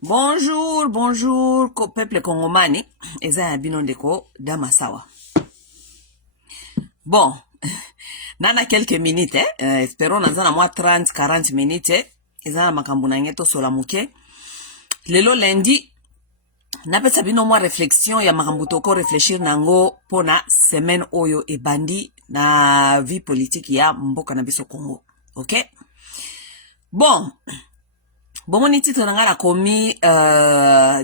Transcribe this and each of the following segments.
Bonjour, bonjour, peuple congomani. Eza bino ndeko damasawa. Bon, nana quelques minutes, espérons dans un mois 30-40 minutes, eza makambo na ngeto sola muke. Lelo lundi, napesa bino mwa réflexion ya makambo toko réfléchir nango pona semaine oyo ebandi na vie politique ya mboka na biso Congo. OK? Bon, mon titre n'a commis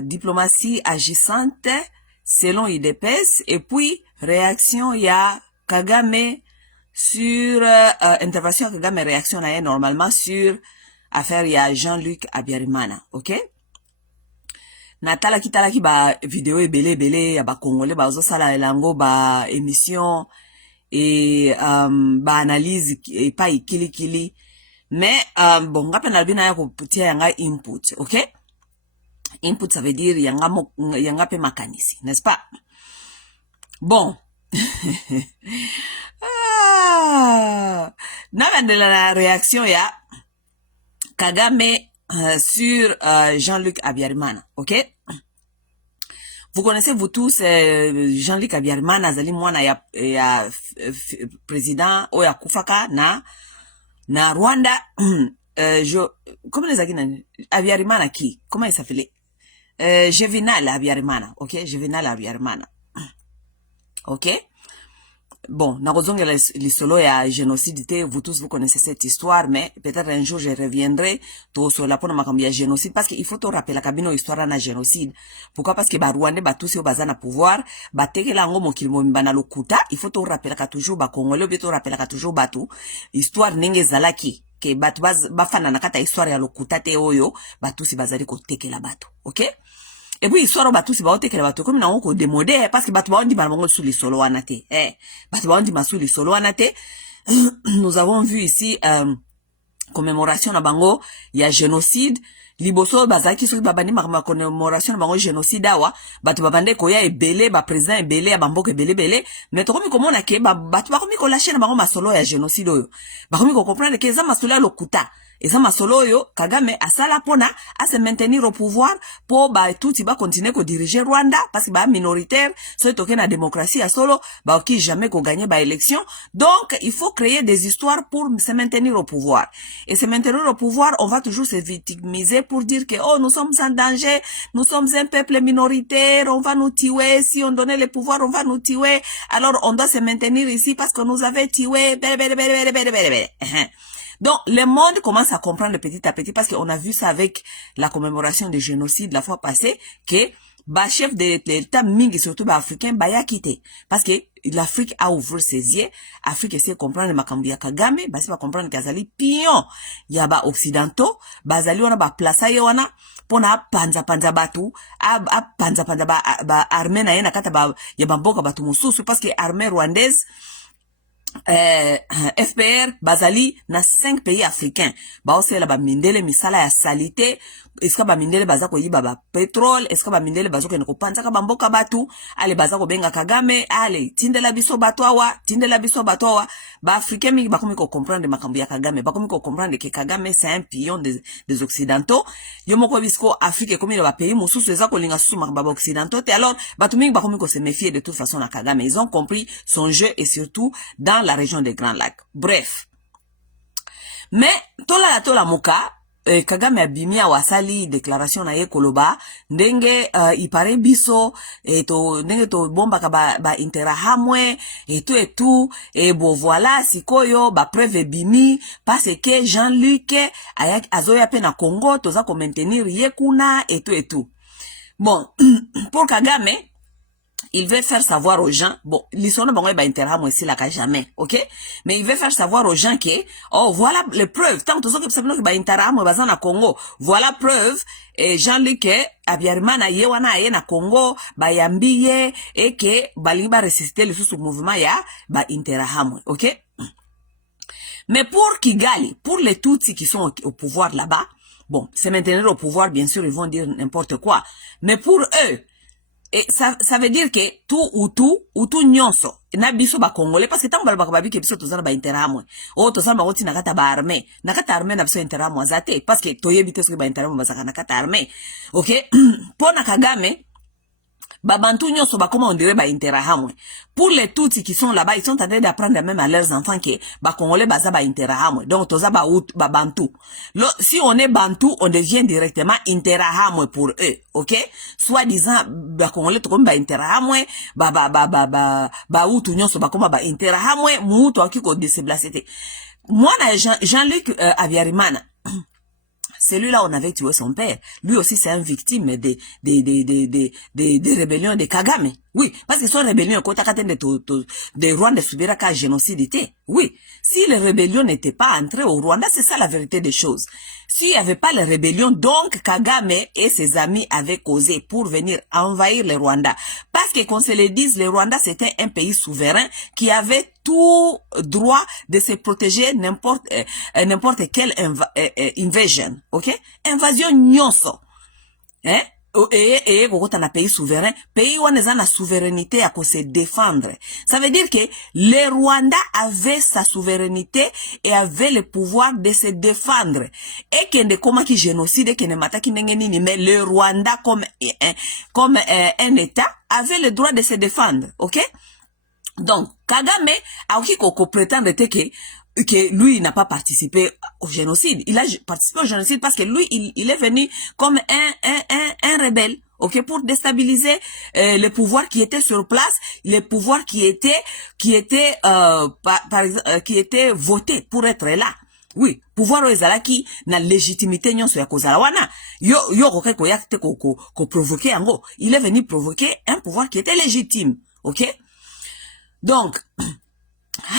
diplomatie agissante selon IDPS et puis réaction ya Kagame sur intervention Kagame réaction na normalement sur affaire ya Jean-Luc Abiyarimana. OK? Natala ki ba vidéo ebele ya ba congolais ba zo sala elango ba émission et ba analyse et pas ikili. Mais bon, nga pena bina ya kuputia yanga input, OK? Input ça veut dire yanga pe makanisi, n'est-ce pas? Bon. Nabandela la réaction ya Kagame sur Jean-Luc Abiyarimana, OK? Vous connaissez vous tous Jean-Luc Abiyarimana azali mwana ya président oya kufaka na Rwanda. Comment les agina Abiyarimana qui? Comment il s'appelait? Juvenal Abiyarimana, OK? Juvenal Abiyarimana. OK? Bon, nakozonga l'isolo ya génocide, vous tous vous connaissez cette histoire, mais peut-être un jour je reviendrai to sur la pona makambi ya génocide parce qu'il faut te rappeler la cabine histoire na génocide. Pourquoi? Parce que ba Rwanda ba tous yo bazana pouvoir, ba tekela ngo mokili momba na lokuta, il faut te rappeler ka toujours ba Congolais, be te rappeler ka toujours batu histoire nenge zalaki ke batu bafana na kata histoire ya lokuta te oyo batu si bazali ko tekela batu. OK? Et puis histoire batu si ba tekela batu comme na ngo démodé parce que batu ba ndi bango sous les solo anate. Batu ba ndi masu les solo anate. Nous avons vu ici commémoration na bango ya génocide liboso bazaki so babani ma commémoration na bango génocide awa batu babande ko ya ebele ba président ebele ya bamboka ebele mais to komi komona ke batu ba komi ko lâcher na bango masolo ya génocide oyo ba komi ko comprendre que za masolo ya lokuta eza masolo oyo Kagame asala pona à se maintenir au pouvoir pour ba tout ba continuer ko diriger Rwanda parce que ba minoritaire so toke na démocratie ya solo ba qui jamais ko gagner ba élection. Donc il faut créer des histoires pour se maintenir au pouvoir et se maintenir au pouvoir on va toujours se victimiser pour dire que oh nous sommes en danger, nous sommes un peuple minoritaire, on va nous tuer, si on donnait le pouvoir on va nous tuer, alors on doit se maintenir ici parce que nous avait tué. Donc, le monde commence à comprendre petit à petit parce qu'on a vu ça avec la commémoration du génocide la fois passée que bah chef de l'État mingi surtout bah africain bah ya quitté parce que l'Afrique a ouvert ses yeux. Afrique essaie de comprendre makambi ya Kagame bah c'est pas comprendre qu'azali pion ya ba occidentaux bah zali wana ba plaça ye wana pona panza batu a panza ba armée na yena kata ba ya bamboka batu mususu parce que armée rwandaise FPR bazali na 5 pays africains ba osela ba mindele misala ya salité eska ba mindele baza ko yiba ba pétrole eska ba mindele bazo ko panza ka bamboka batu ale baza ko benga Kagame ale tindela biso bato awa ba africain mingi ba komi ko comprendre makambo ya Kagame ba komi ko comprendre que Kagame c'est un pion des occidentaux yo moko bisko Afrique komi ba pays mususu eza ko linga susu makambo ba occidentaux te alors batu mingi ba komi ko se méfier de toute façon na Kagame. Ils ont compris son jeu et surtout dans la région des Grands Lacs. Bref. Mais, tola moka, Kagame abimia wasali déclaration na ye koloba, ndenge, ipare biso, ndenge to bomba ka ba interahamwe, et tout, et bon voilà, sikoyo, ba preuve bimi, parce que Jean-Luc, azoya pe na Congo, toza ko maintenir ye kuna, et tout. Bon, pour Kagame, il veut faire savoir aux gens, bon, l'histoire ne va intérêt moi ici là qu'à jamais, ok? Mais il veut faire savoir aux gens que, oh, voilà les preuves, tant que ça que va intérêt moi bazan na Congo, voilà preuve, et Jean-Luc Abiyarimana yewana ye na Congo, ba yambiye, et que, baliba ressusciter le sous mouvement ya, ba intérêt moi, ok? Mais pour Kigali, pour les Tutsis qui sont au pouvoir là-bas, bon, se maintenir au pouvoir, bien sûr, ils vont dire n'importe quoi, mais pour eux, Et ça veut dire que tout nyonso na biso ba congolais parce que tant bala bakababi ke biso tozana ba interamwe o tozana ba oti nakata ba armée na biso interamwe zate parce que toyebi te ce que ba interamwe bazaka nakata armée. OK? Pona Kagame Babantu nyonso bakoma on dirait ba interahamwe. Pour les Tutsis qui sont là-bas, ils sont en train d'apprendre même à leurs enfants que ba Congolais baza ba interahamwe. Donc toza ba Bantu. Si on est Bantu, on devient directement interahamwe pour eux, OK? Soit disant ba Congolais to ba interahamwe, ba Hutu nyonso bakoma ba interahamwe, mutu akiko déplacer. Moi na Jean-Luc Abiyarimana celui-là, on avait tué son père. Lui aussi, c'est une victime des rébellions de Kagame. Oui, parce que son rébellion, quand des Rwandais subiraient qu'un génocide était. Oui, si les rébellions n'étaient pas entrées au Rwanda, c'est ça la vérité des choses. S'il n'y avait pas les rébellions, donc Kagame et ses amis avaient causé pour venir envahir le Rwanda. Parce que, qu'on se le dise, le Rwanda, c'était un pays souverain qui avait tout droit de se protéger n'importe quelle invasion. OK? Invasion nyonso. Hein? Et quand on a pays souverain, pays où on a la souveraineté à se défendre. Ça veut dire que le Rwanda avait sa souveraineté et avait le pouvoir de se défendre. Et qu'il ne comment qui génocide, qu'il ne mata qui n'engeni, mais le Rwanda comme un État avait le droit de se défendre. OK? Donc, Kagame a aussi qu'on prétend que lui, il n'a pas participé au génocide. Il a participé au génocide parce que lui, il est venu comme un rebelle, OK, pour déstabiliser le pouvoir qui était sur place, le pouvoir qui était voté pour être là. Oui, pouvoir ezalaki na légitimité nyonso ya kozala wana. Yo ko yakte ko provoquer ango. Il est venu provoquer un pouvoir qui était légitime, OK? Donc,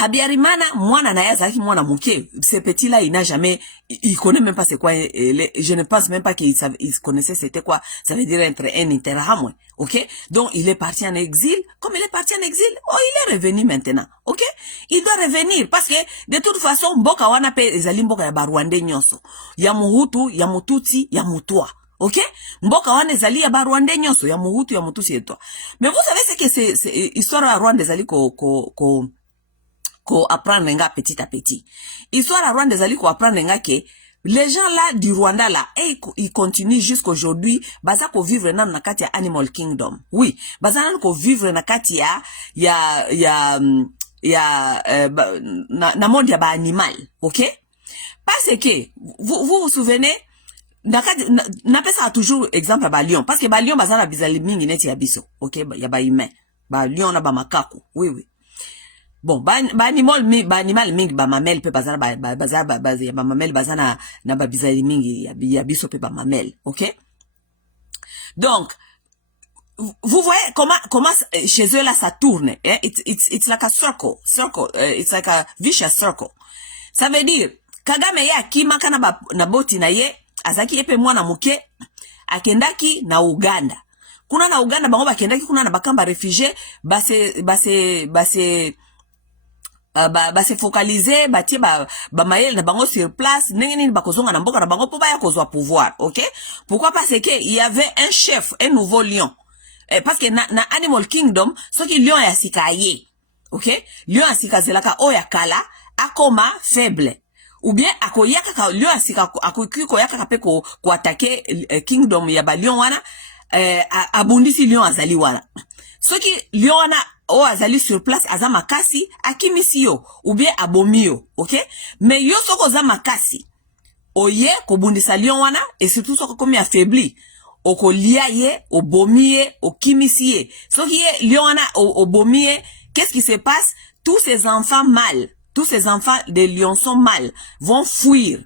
Habyarimana, mwana na yazaki mwana muke, ce petit-là, il n'a jamais, il connaît même pas c'est quoi, je ne pense même pas qu'il connaissait c'était quoi, ça veut dire être un interahamwe, OK? Donc, il est parti en exil, comme il est parti en exil, oh, il est revenu maintenant, OK? Il doit revenir, parce que, de toute façon, mboka wana pe ezali mboka ya Barwande nyonso, ya Muhutu, ya Mututsi, ya Mutwa. OK? Mboka wana ezali ya Barwande nyonso, ya Muhutu, ya Mututsi et toi. Mais vous savez ce que c'est histoire à Rwanda ezali ko apprendre nga petit à petit. Histoire à Rwanda ezali ko apprendre nga que les gens là du Rwanda là, ils continuent jusqu'aujourd'hui, baza ko vivre na kati ya Animal Kingdom. Oui, baza ko vivre na kati na monde ya ba animal, OK? Parce que vous souvenez na pesa toujours exemple ba lion parce que ba lion baza na bizali mingi neti ya biso, OK? Ya ba humain, ba lion na ba macaco. Oui. Bon, ba animal mingi ba mamel pe bazana ba mamel bazana na ba bizali mingi ya biso pe ba mamel, OK? Donc vous voyez comment chez eux là ça tourne, hein? It's like a circle, it's like a vicious circle. Ça veut dire Kagame ya kimaka na boti na ye azaki epe mwana muke akendaki na Uganda. Kuna na Uganda bango bakendaki kuna na bakamba réfugié se focaliser batie ba mayel na bango sur place nini bakozonga na mboka na bango po baya kozwa pouvoir, OK? Pourquoi? Parce que il y avait un chef, un nouveau lion. Parce que na Animal Kingdom soki lion ya sikaye, OK? Lion ya sikazelaka oya kala akoma faible. Ou bien akoyaka ka lion ya sika akoki yaka pe ko attaquer kingdom ya ba lion wana abundisi lion azali wana. Soki lion wana o azali sur place aza makasi akimisi yo ou bien abomi yo, OK? Mais yo soko za makasi oye ko bundisa lion wana et surtout soko komi affaibli oko lia ye obomi ye okimisi ye. Soki ye lion wana obomi ye, qu'est-ce qui se passe? Tous ces enfants mâles, tous ces enfants de lionceaux mâles vont fuir.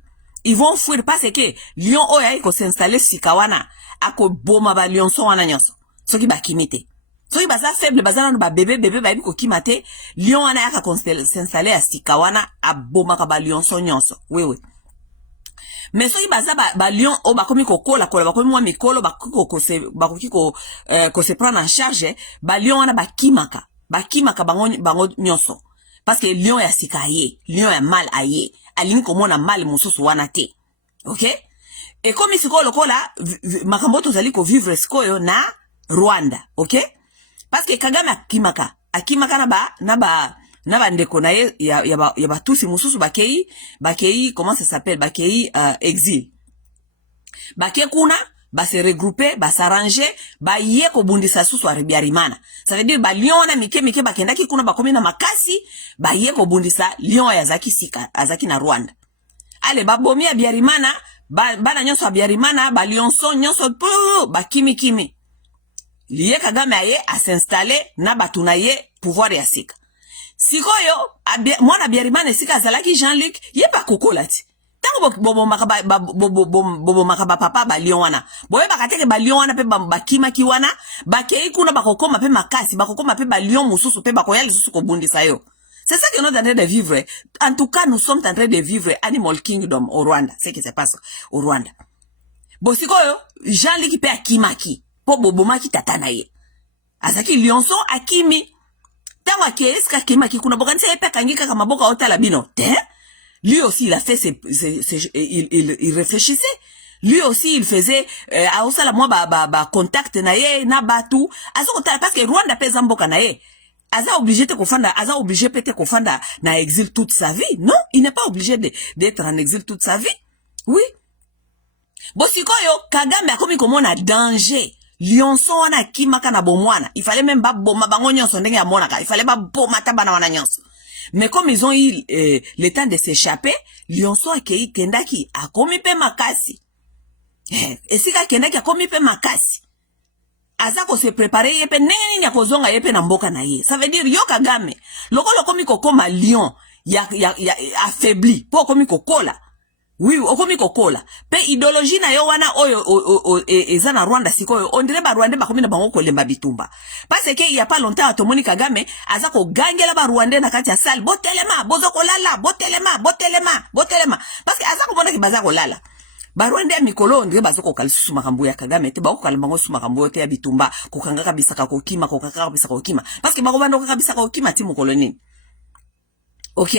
Ils vont fuir parce que lion oya ko s'installer sikawana ako boma ba lionceau wana nyonso. Soki bakimite. Soki baza faible bazana ba bébé ba ko kimate lion wana yaka s'installer à sikawana aboma ka ba lionceau nyonso. Oui. Mais soki baza ba lion o bakomi kokola bakomi mwa mikolo bakoki ko se prendre en charge ba lion wana bakimaka bango nyonso. Parce que lion ya sikaye, lion ya mal aye, alini komona mal mususu wana te. OK? Et comme sikoyo lokola makambo tozali ko vivre sikoyo na Rwanda, ok? Parce que Kagame akimaka na ba ndeko na ye ya ba tusi mususu bakei, comment ça s'appelle, bakei exil. Bake kuna ba se regrouper, ba s'arranger, ba ye ko bundisa susu Habyarimana. Ça veut dire ba lion na mike bakendaki kuna bakomi na makasi, ba ye ko bundisa lion ya azaki na Rwanda. Ale ba bomi Habyarimana, bana nyonso Habyarimana, ba lionso nyonso ba kimi. Liye Kagame aye a s'installer na batuna ye pouvoir ya sika. Sikoyo mwana Habyarimana sika azalaki Jean-Luc ye pa kokola ti. Tango bobo makaba papa ba lion wana. Boye bakateke ba lion wana pe ba kimaki wana, bakei kuna bakokoma pe makasi, bakokoma pe ba lion mususu pe bakoya lisusu ko bundisa yo. C'est ça que nous sommes en train de vivre. En tout cas, nous sommes en train de vivre Animal Kingdom au Rwanda. C'est ce qui se passe au Rwanda. Bosikoyo, Jean-Luc pe akimaki. Po bobomaki tatana ye. Azaki lionso akimi. Tango akeska akimaki kuna bokanisa ye pe kangika kama boka otala bino. Lui aussi, il a fait il réfléchissait. Lui aussi, il faisait, aosa la moi contact na ye, na batu. Azo kotala, parce que Rwanda pe zamboka na ye. Aza obligé peut-être kofanda na exil toute sa vie. Non, il n'est pas obligé d'être en exil toute sa vie. Oui. Bosikoyo, Kagame akomi komona danger. Lionso wana kimaka na bomwana. Il fallait même pas boma bango nyonso ndenge ya monaka. Il fallait pas boma tabana wana nyonso. Mais comme ils ont eu le temps de s'échapper, Lionso akei kendaki akomi pe makasi. Esika kendaki akomi pe makasi. Azako se préparer yepe nini ya kozonga yepe na mboka na ye. Ça veut dire yo Kagame, loko komi kokoma lion ya affaibli, po komi kokola. Oui, okomi kokola. Pe idéologie na yo wana oyo eza na Rwanda sikoyo, on dirait ba Rwanda bakomi na bango kolemba bitumba. Parce que il y a pas longtemps atomoni Kagame azako gangela ba Rwanda na kati ya salle, botelema, bozoko lala, botelema. Parce que azako mona ki bazako lala. Barwande ya mikolo ndire bazoko kalisusu makambo ya Kagame te bako kalembango su makambo te ya bitumba kokanga kabisa kokima kokaka kabisa kokima parce que bako bando kabisa kokima ti mokolo nini. OK?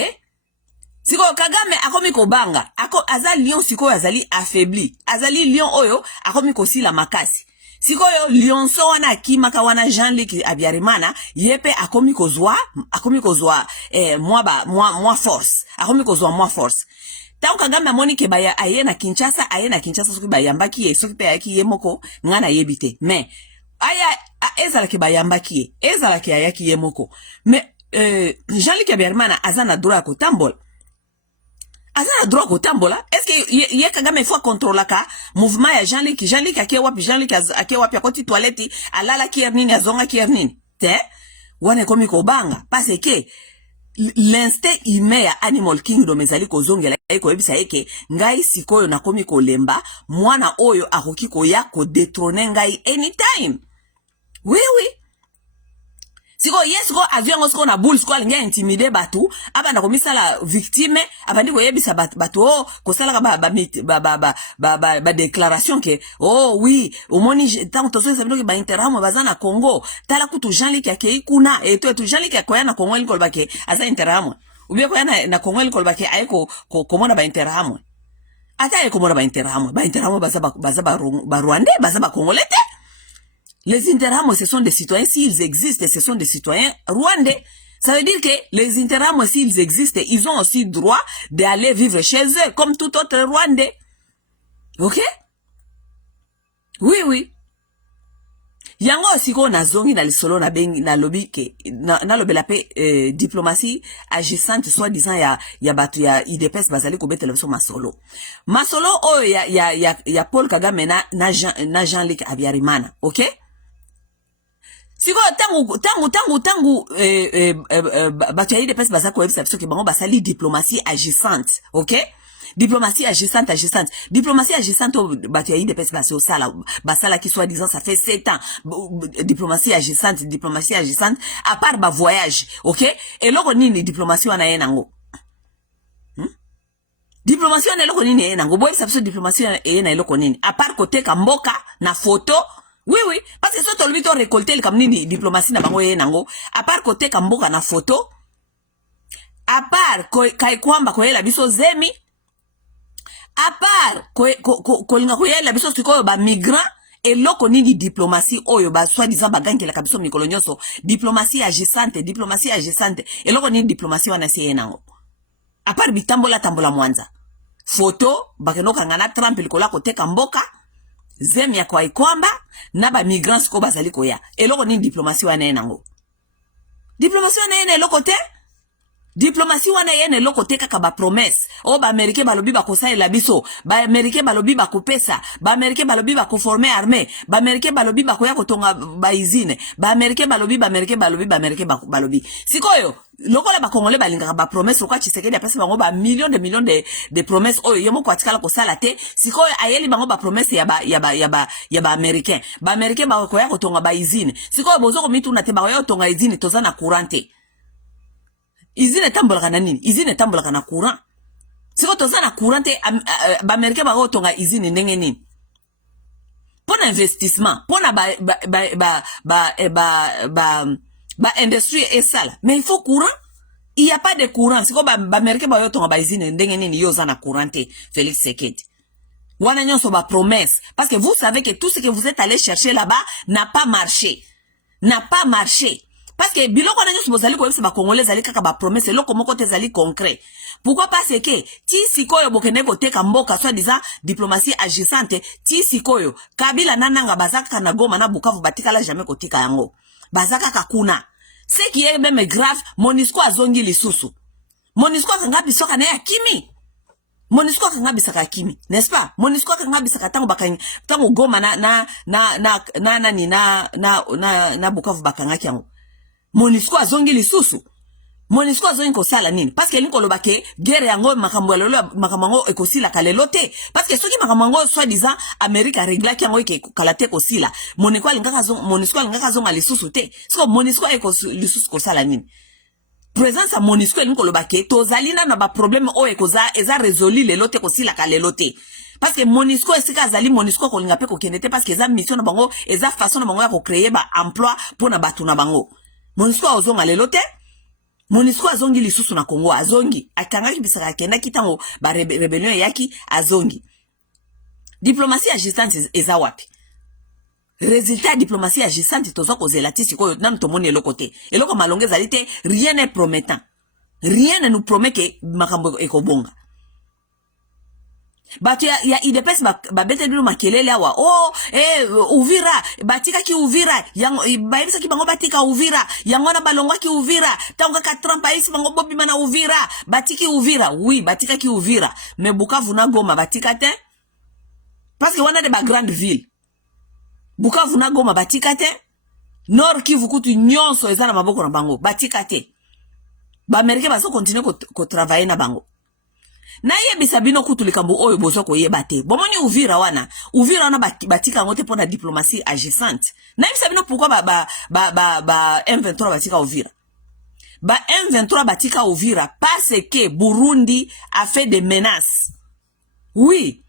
Siko Kagame akomi kobanga aza lion siko azali affaibli azali lion oyo akomi kosila makasi siko yo lionso wana akimaka wana Jean-Luc Habyarimana yepe akomi kozwa moi force akomi kozwa moi force. Tant Kagame amoni ke baya aye na Kinshasa soki bayambaki ye soki pe ayaki ye moko ngana yebite mais aya ezala ke bayambaki ye ezala ke ayaki ye moko mais Jean-Luc Habyarimana azana droit ko tambola est-ce que ye Kagame faut contrôler ka mouvement ya Jean-Luc ake wapi akoti toilette alala kiernini azonga kiernini te wana komi ko banga parce que l'instinct humain ya Animal Kingdom ezali kozongela eko yebisa eke ngai sikoyo nakomi kolemba mwana oyo akoki koya ko détrôner ngai anytime. Oui. Siko yes ko avion siko na bull siko linga intimider batu aba na komisa la victime abandi ko yebisa batu ko sala ba déclaration que oh oui omoni tant tozo sabino ke ba interamo bazana Congo tala kutu Jean-Luc akei kuna eto Jean-Luc akoya na Congo liko bake asa interamo ubie ko na Congo liko bake ayeko komona ba interamo ata ayeko mona ba interamo ba Rwandais ba Congolais. Les interamos, ce sont des citoyens, s'ils existent, ce sont des citoyens rwandais. Ça veut dire que les interamos, s'ils existent, ils ont aussi droit d'aller vivre chez eux, comme tout autre Rwandais. OK? Oui. Yango siko na zongi na lisolo na bengi na lobi ke na lobela pe diplomatie agissante soi-disant ya batu ya IDPS bazali ko betela so masolo o ya Paul Kagame na Jean-Luc Habyarimana. OK? Siko tangu batu ya IDPS bazako webisa biso ke bango basali diplomatie agissante. OK? Diplomatie agissante. Diplomatie agissante batu ya IDPS basala qui soit disant ça fait 7 ans. Diplomatie agissante à part ba voyage. OK? Et loko nini diplomatie wana yenango? Diplomatie wana loko nini yenango? Boye ça diplomatie ena loko nini? À part côté kamboka na photo. Oui, parce que soto lobito récolter le kamnini diplomatie na bango yenango. À part côté kamboka na photo. À part kai kwamba koyela biso zemi. À part kolinga koyela biso sikoyo ba migrant eloko nini diplomatie oyo ba soi-disant bagangela kabiso mikolo nyonso diplomatie agissante eloko nini diplomatie wana siye nango à part bitambola tambola mwanza photo bakenoka ngana Trump likola koteka mboka zemi ya kwa ikwamba na ba migrants ko bazali koya eloko nini diplomatie wana ye nango diplomatie wana ye eloko te diplomatie wana ye eloko te kaka ba promesse o ba américain balobi ba kosalela biso ba américain balobi ba kopesa ba américain balobi ba former armée ba américain balobi ba koya kotonga ba usine ba américain balobi sikoyo lokola ba congolais balingaka ba promesse kwa Tshisekedi apesa bango ba millions de promesses oyo yemo kwa tikala ko sala te sikoyo ayeli bango ba promesse ya ba américain ba koya kotonga ba usine sikoyo bozo ko mituna te ba koya kotonga usine tozana courante izine tambolaka na nini izine tambolaka na courant siko tozana courant te ba américain ba kotonga izine ndenge nini pona investissement pona ba industrie et sala mais il faut courant il y a pas de courant siko ba américain ba yotonga ba izine ndenge nini yoza na courant te Félix Tshisekedi wana nyonso ba promesse parce que vous savez que tout ce que vous êtes allé chercher là-bas n'a pas marché parce que biloko na nyonso bozali koyebisa ba congolais zali kaka ba promesse eloko moko te zali concret pourquoi parce que ti sikoyo bokende koteka mboka soit disant diplomatie agissante ti sikoyo Kabila nananga bazaka na Goma na Bukavu batikala jamais kotika yango bazaka kakuna ce qui est même grave MONUSCO azongi lisusu MONUSCO kanga bisoka na ya kimi MONUSCO kanga bisaka kimi n'est-ce pas MONUSCO kanga bisaka tango Goma na Bukavu bakanga kyango MONUSCO azongi lisusu MONUSCO azongi kosala nini parce que linko lobake guerre yango makambo lelo makambo ekosila kalelo te parce que soki makambo soit disant America régla ki yango ekalate kosila MONUSCO alingaka zonga lisusu te siko MONUSCO lisusu kosala nini présence à MONUSCO linko lobake tozali na ba problème o eza résolu lelo te kosila kalelo te parce que MONUSCO esika azali MONUSCO kolinga pe kokende te parce que eza mission na bango eza façon na bango ya ko créer ba emploi pona batu na bango MONUSCO azonga lelo te MONUSCO azongi lisusu na Congo azongi akangaki bisaka kenda kitango ba rebellion yaki azongi diplomatie agissante eza wapi résultat diplomatie agissante tozo kozela ti sikoyo nanu tomoni eloko te eloko malonge ezali te rien n'est promettant rien ne nous promet que makambo ekobonga Batu ya IDPS babete dulu makelele awa Uvira batika ki Uvira yango baibisa ki bango batika Uvira yango na balongwa ki Uvira tango ka Trump aisi bango bobi mana Uvira batiki Uvira oui batika ki Uvira mais Bukavu na Goma batika te parce que wana de ba grande ville Bukavu na Goma batika te Nord Kivu kutu nyonso eza na maboko na bango batika te ba Amerika baso continue ko travailler na bango na yebisa bino kutu likambo oyo bozo koyeba te bomoni Uvira wana batika ngote pona diplomatie agissante na yebisa bino pourquoi ba M23 batika Uvira ba M23 batika Uvira parce que Burundi a fait des menaces oui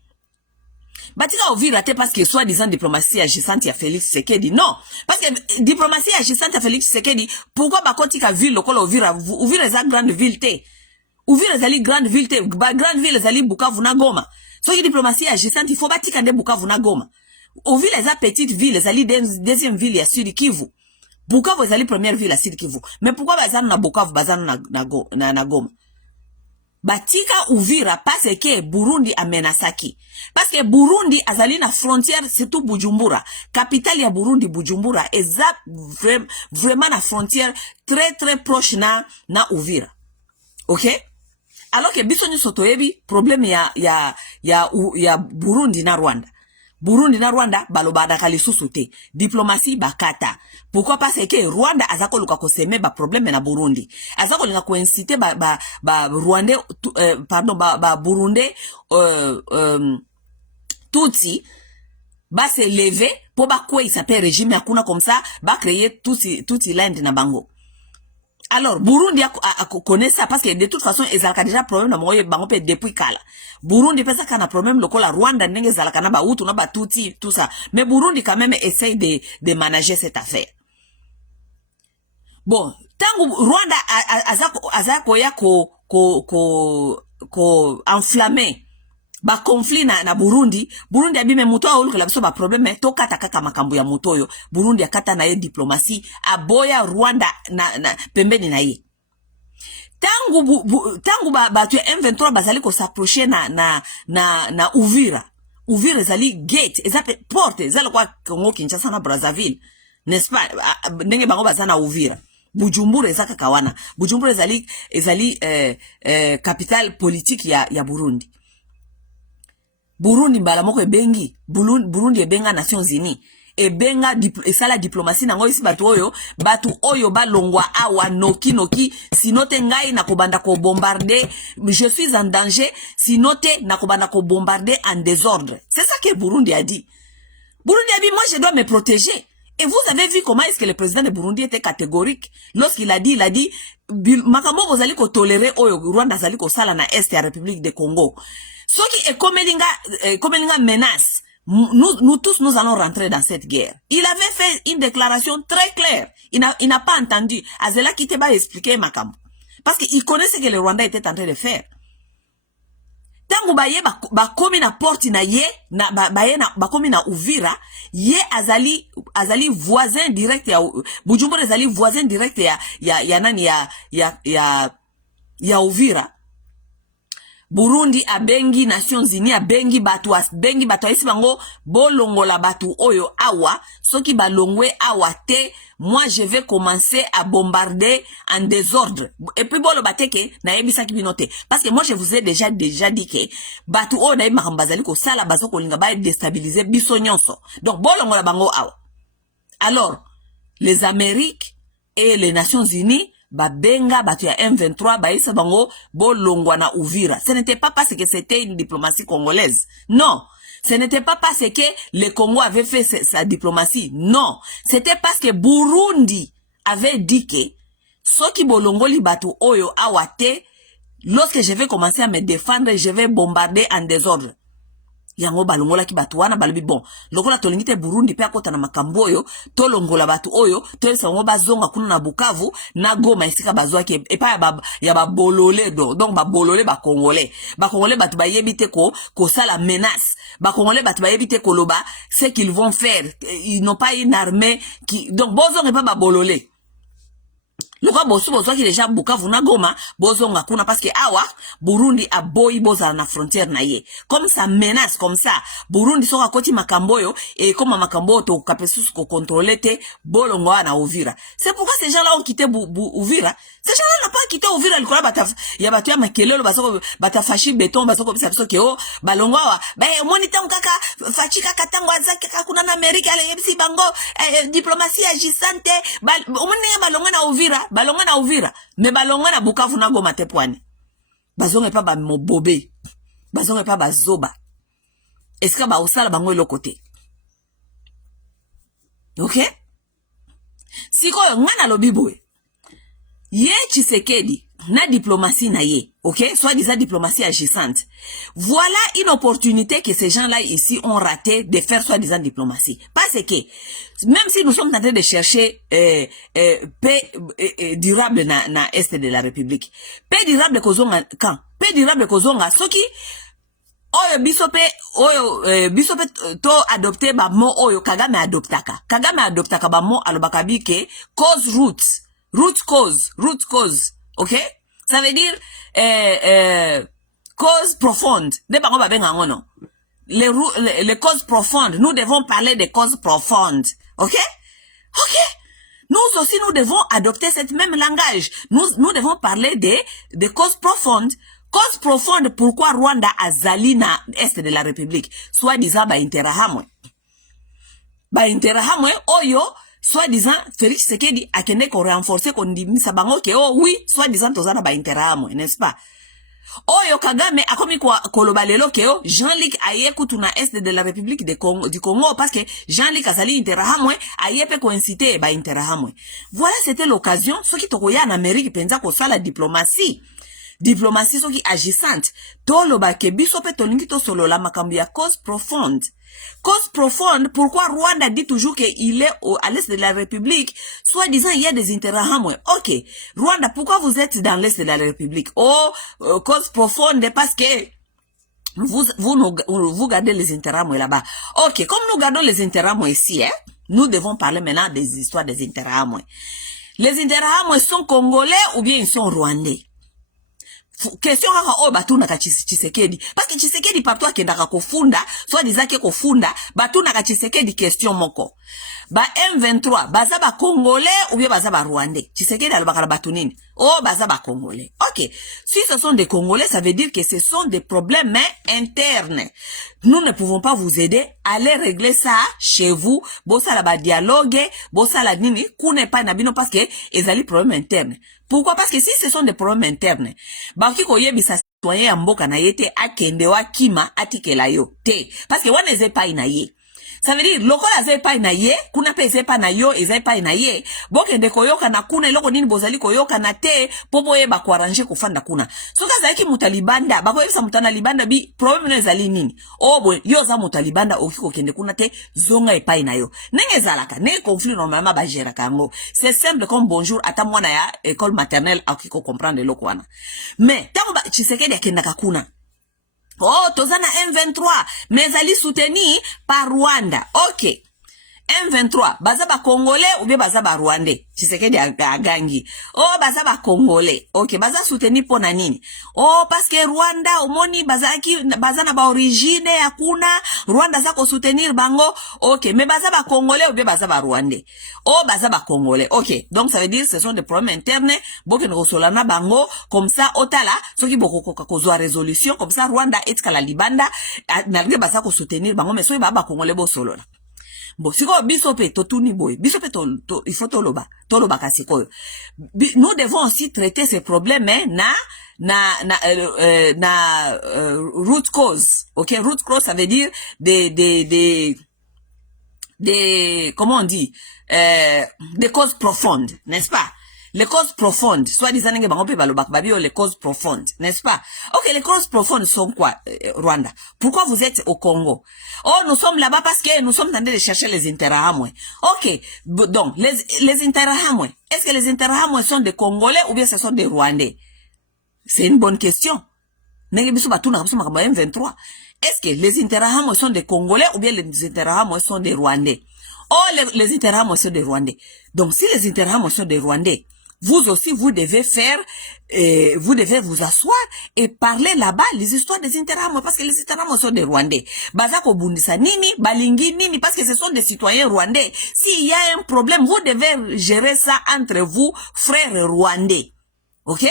batika Uvira te parce que soit disant diplomatie agissante ya Félix Tshisekedi non parce que diplomatie agissante ya Félix Tshisekedi pourquoi bakotika ville lokola Uvira eza grande ville te Uvira zali grande ville te ba grande ville zali Bukavu na Goma so ki diplomatie agissante il faut batika nde Bukavu na Goma Uvira eza petite ville zali deuxième ville ya Sud Kivu Bukavu zali première ville ya Sud Kivu mais pourquoi bazana na Bukavu bazana na Goma batika Uvira parce que Burundi amenasaki parce que Burundi azali na frontière surtout Bujumbura capitale ya Burundi Bujumbura eza vraiment na frontière très proche na Uvira ok alors que biso nyonso toyebi problème ya Burundi na Rwanda balobadaka lisusu te diplomatie bakata pourquoi parce que Rwanda azakoluka koseme ba problème na Burundi azakolinga ko inciter ba Rwandais pardon ba Burundais Tutsi ba se lever pour ba quoi il s'appelle régime yakuna comme ça ba créer Tutsi land na bango. Alors, Burundi a connaît ça parce que de toute façon, ils ont déjà problème na moye bango pe depuis kala. Burundi pesa kana problème lokola Rwanda nenge zalaka na ba Hutu na ba Tutsi tout ça. Mais Burundi quand même essaye de manager cette affaire. Bon, tangu Rwanda azako ya ko enflammer ba conflit na Burundi abime muto aulu la biso ba problème to kata kaka makambo ya muto yo Burundi akata na ye diplomatie aboya Rwanda na pembeni na ye tangu ba tu M23 bazali ko s'approcher na Uvira ezali gate ezape porte ezali kwa Congo Kinshasa na Brazzaville, n'est-ce pas? Ndenge bango bazana Uvira. Bujumbura ezaka kawana. Bujumbura ezali capitale politique ya Burundi. Burundi mbala moko ebengi, Burundi ebenga Nations Unies. Ebenga esala diplomatie nango isi batu oyo balongwa awa noki sinote ngai na kobanda ko bombarder, je suis en danger, sinote na kobanda ko bombarder en désordre. C'est ça que Burundi a dit. Burundi a dit moi je dois me protéger. Et vous avez vu comment est-ce que le président de Burundi était catégorique lorsqu'il a dit makambo bozali ko tolérer oyo Rwanda zali ko sala na est ya République de Congo. Ce qui est comme menace. Nous tous, nous allons rentrer dans cette guerre. Il avait fait une déclaration très claire. Il n'a pas entendu. Azela Kite va expliquer Makam. Parce qu'il connaissait ce que le Rwanda était en train de faire. Tangu baye ba komi na porte na ye, ba komi na Uvira, ye azali voisin direct ya Bujumbura azali voisin direct ya Uvira. Burundi abengi Nations Unies abengi batu isi bango bolongola batu oyo awa soki balongwe awa te, moi je vais commencer à bombarder en désordre et puis bolo bateke na yebisa ki binote parce que moi je vous ai déjà dit que batu oyo na makambazali ko sala bazo ko linga ba déstabiliser biso nyonso, donc bolongola bango awa. Alors les Amériques et les Nations Unies babenga batu ya M23 baisa bango bolongwa na Uvira. Ce n'était pas parce que c'était une diplomatie congolaise. Non. Ce n'était pas parce que le Congo avait fait sa diplomatie. Non. C'était parce que Burundi avait dit que soki bolongoli batu oyo awate, lorsque je vais commencer à me défendre, je vais bombarder en désordre. Yango balongola ki batu wana balobi bon lokola tolingite Burundi pe akota na makambo oyo tolongola batu oyo tolesa ngo bazonga kuna na Bukavu na Goma esika bazwa ki epa ya ba bolole donc ba bolole ba congolais batu ba yebite ko sala menace ba congolais batu ba yebite ko loba ce qu'ils vont faire, ils n'ont pas une armée qui donc bozonga pas ba bolole. Loka bosu ki deja Bukavu na Goma bozonga kuna parce que awa Burundi aboyi boza na frontière na ye. Comme ça menace comme ça Burundi soka koti makamboyo et comme makambo to kapesus ko contrôler te bolongo na Uvira. C'est pourquoi ces gens-là ont quitté Uvira. Ces gens-là n'ont pas quitté Uvira likola bata ya batu ya makelelo basoko bata fashi béton basoko bisa biso ke o balongo wa ba monita kaka fachi kaka tango azaki kaka kuna na Amerika ale yebisi bango diplomatie agissante omone balongo na Uvira. Balonga na Uvira, mais balonga na Bukavu na Goma te pwane. Bazonga pa ba mobobe. Bazonga pa ba zoba. Eska ba osala bango elokote. Ok? Siko ngana lobiboe. Ye Tshisekedi na diplomatie na ye, ok? Soit disant diplomatie agissante. Voilà une opportunité que ces gens-là ici ont raté de faire soit disant diplomatie. Parce que, même si nous sommes en train de chercher paix durable na Est de la République, paix durable kozonga quand? Paix durable kozonga, ce qui oyo bisope to adopté ba mo oyo Kagame adoptaka ba mo alobaka bi ke cause root cause, ok? Ça veut dire cause profonde. De bango ba benga ngono. Les causes profondes. Nous devons parler des causes profondes, ok? Ok? Nous aussi nous devons adopter cette même langage. Nous devons parler des causes profondes. Cause profonde, pourquoi Rwanda azali na Est de la République? Soit disant ba interahamwe oyo soit disant Félix Tshisekedi akende ko renforcer ko ndimisa bango ke oh oui soit disant tozana ba interahamwe, n'est-ce pas? Oyo Kagame akomi ko koloba lelo ke oh Jean-Luc aye kutu na Est de la République du Congo parce que Jean-Luc azali interahamwe aye pe ko inciter ba interahamwe. Voilà, c'était l'occasion ce qui tokoya en Amérique penza ko sala diplomatie soki agissante toloba ke biso pe tolingi to solo la makambo ya cause profonde. Cause profonde, pourquoi Rwanda dit toujours qu'il est à l'Est de la République, soit disant il y a des interahamwe. Ok, Rwanda, pourquoi vous êtes dans l'Est de la République? Oh, cause profonde, parce que vous gardez les Interamwe là-bas. Ok, comme nous gardons les Interamwe ici, hein, nous devons parler maintenant des histoires des Interamwe. Les Interamwe sont congolais ou bien ils sont rwandais? Question kaka o batuna ka Tshisekedi parce que Tshisekedi partout akendaka kofunda soit dizake kofunda batuna ka Tshisekedi question moko ba M23 baza ba congolais ou bien baza ba rwandais. Tshisekedi alobaka na batu nini? Oh baza ba congolais. OK, si ce sont des congolais, ça veut dire que ce sont des problèmes internes. Nous ne pouvons pas vous aider. Allez régler ça chez vous. Bossa la ba dialogue, bossa la nini kune pa na bino parce que ezali problème interne. Pourquoi? Parce que si ce sont des problèmes internes, baki koyebisa citoyen ya mboka na yete akende wa kima atikela yo te. Parce que wana ezepa ina ye. Ça veut dire, lokola zepa ina ye, kuna pe zepa na yo, ezepa ina ye, bokende koyoka na kuna, iloko nini bozali koyoka na te, popo ye bako arrange kufanda kuna. Soka zaiki mutalibanda, bako yebisa mutana libanda bi, problem no ezali nini? Obwe, yo za mutalibanda okiko kende kuna te, zonga epa ina yo. Nenge zalaka, nenge conflit normalement ba gera kango. C'est simple comme bonjour, ata mwana ya école maternelle okiko comprendre loko wana. Mais, tango ba Tshisekedi akenda kakuna. Oh, tozana M23, mais ali soutenu par Rwanda. Ok. M23, baza ba congolais ou bien baza ba rwandais? Tshisekedi agangi. Oh, baza ba congolais. Ok, baza soutenu po na nini? Oh, parce que Rwanda omoni baza na ba origine yakuna, Rwanda za ko soutenir bango. Ok, mais baza ba congolais ou bien baza ba rwandais? Oh, baza ba congolais. Ok, donc ça veut dire ce sont des problèmes internes. Boke ngosolana bango comme ça otala, soki boko kozwa résolution comme ça Rwanda etkala libanda nalge baza ko soutenir bango mais soki ba congolais bo solo. Bon, siko biso pe totuni boy, biso pe il faut toloba kasiko. Nous devons aussi traiter ces problèmes root cause. OK, root cause ça veut dire des comment on dit des causes profondes, n'est-ce pas? Les causes profondes, soit disant que les causes profondes, n'est-ce pas? Ok, les causes profondes sont quoi, Rwanda? Pourquoi vous êtes au Congo? Oh, nous sommes là-bas parce que nous sommes en train de chercher les Interahamwe. Ok, donc, les Interahamwe, est-ce que les Interahamwe sont des Congolais ou bien ce sont des Rwandais? C'est une bonne question. M23. Est-ce que les Interahamwe sont des Congolais ou bien les Interahamwe sont des Rwandais? Oh, les Interahamwe sont des Rwandais. Donc, si les Interahamwe sont des Rwandais, vous aussi, vous devez vous devez vous asseoir et parler là-bas les histoires des Interahamwe parce que les Interahamwe sont des Rwandais. Bazako bundisa nini, balingi nini, parce que ce sont des citoyens rwandais. S'il y a un problème, vous devez gérer ça entre vous, frères rwandais. OK?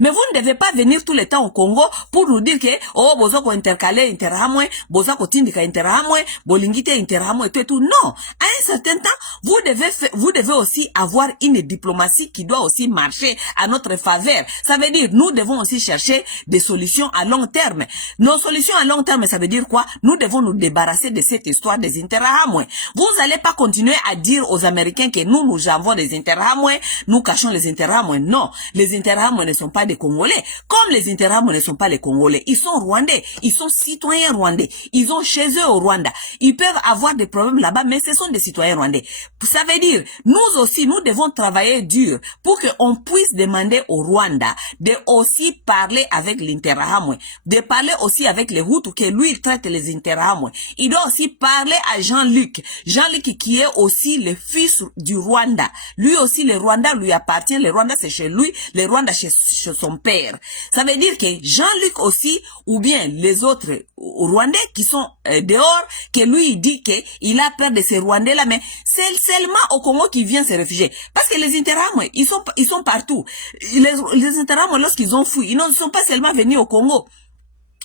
Mais vous ne devez pas venir tout le temps au Congo pour nous dire que, oh, bozako intercaler Interahamwe, bozako tindika Interahamwe, bolingite Interahamwe, tout. Non. À un certain temps, vous devez aussi avoir une diplomatie qui doit aussi marcher à notre faveur. Ça veut dire, nous devons aussi chercher des solutions à long terme. Nos solutions à long terme, ça veut dire quoi? Nous devons nous débarrasser de cette histoire des Interahamwe. Vous n'allez pas continuer à dire aux Américains que nous avons des Interahamwe, nous cachons les Interahamwe. Non. Les Interahamwe ne sont pas des Congolais. Comme les Interahamwe ne sont pas les Congolais, ils sont rwandais, ils sont citoyens rwandais, ils ont chez eux au Rwanda. Ils peuvent avoir des problèmes là-bas, mais ce sont des citoyens rwandais. Ça veut dire, nous aussi, nous devons travailler dur pour qu'on puisse demander au Rwanda de aussi parler avec l'Interahamwe, de parler aussi avec les Hutus, que lui, il traite les Interahamwe. Il doit aussi parler à Jean-Luc. Jean-Luc qui est aussi le fils du Rwanda. Lui aussi, le Rwanda lui appartient. Le Rwanda, c'est chez lui. Le Rwanda, chez son père. Ça veut dire que Jean-Luc aussi, ou bien les autres Rwandais qui sont dehors, que lui, il dit qu'il a peur de ces Rwandais-là, mais c'est seulement au Congo qu'il vient se réfugier. Parce que les Interahamwe, ils sont partout. Les Interahamwe, lorsqu'ils ont fui, ils ne sont pas seulement venus au Congo.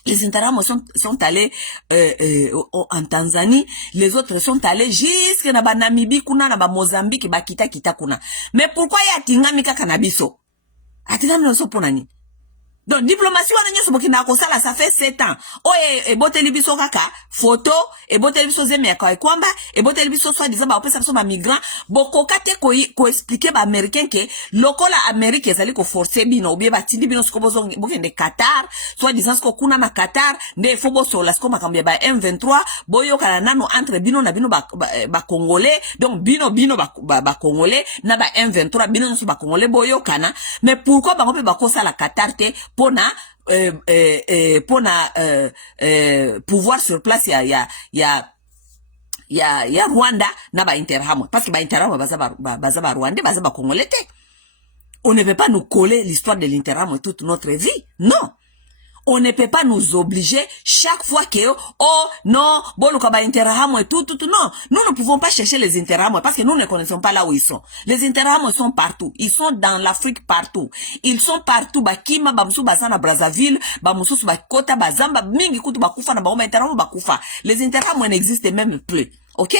Les Interahamwe sont allés en Tanzanie, les autres sont allés jusqu'à Namibie, kuna na Mozambique, kita kuna. Mais pourquoi y a tingamika kanabiso? Atingami no soponani. Donc, diplomatie wana nyoso bokina kosala, ça fait 7 ans. Oh, et boteli biso kaka, photo, et boteli biso zeme ya kwa kwamba, et boteli biso soit disant ba opesa biso ba migrant, boko kate ko expliquer ba américain que lokola Amérique ezali ko forcer bino, ou bien ba tindi bino sko bozo bokende Qatar, soit disant sko kuna na Qatar, nde fobo so la sko makambia ba M23, boyo kana nano entre bino na bino ba Congolais, donc bino ba Congolais, na ba M23, bino nso ba Congolais boyo kana, mais pourquoi ba ngope ba kosa la Qatar te, pona pour pouvoir sur place il y a Rwanda na ba Interahamwe parce que ba Interahamwe baza ba Rwanda baza ba Congolais. On ne peut pas nous coller l'histoire de l'Interahamwe toute notre vie. Non. On ne peut pas nous obliger chaque fois que, oh non, bon, le Interahamwe et tout, non. Nous ne pouvons pas chercher les Interahamwe parce que nous ne connaissons pas là où ils sont. Les Interahamwe sont partout. Ils sont dans l'Afrique partout. Ils sont partout. Bakima, Bamsou, Basana, Brazzaville, Bamsou, Bakota, Bazamba, Mingi, Kutu, Bakufa, Nabama, Interahamwe, Bakufa. Les Interahamwe n'existent même plus. Ok?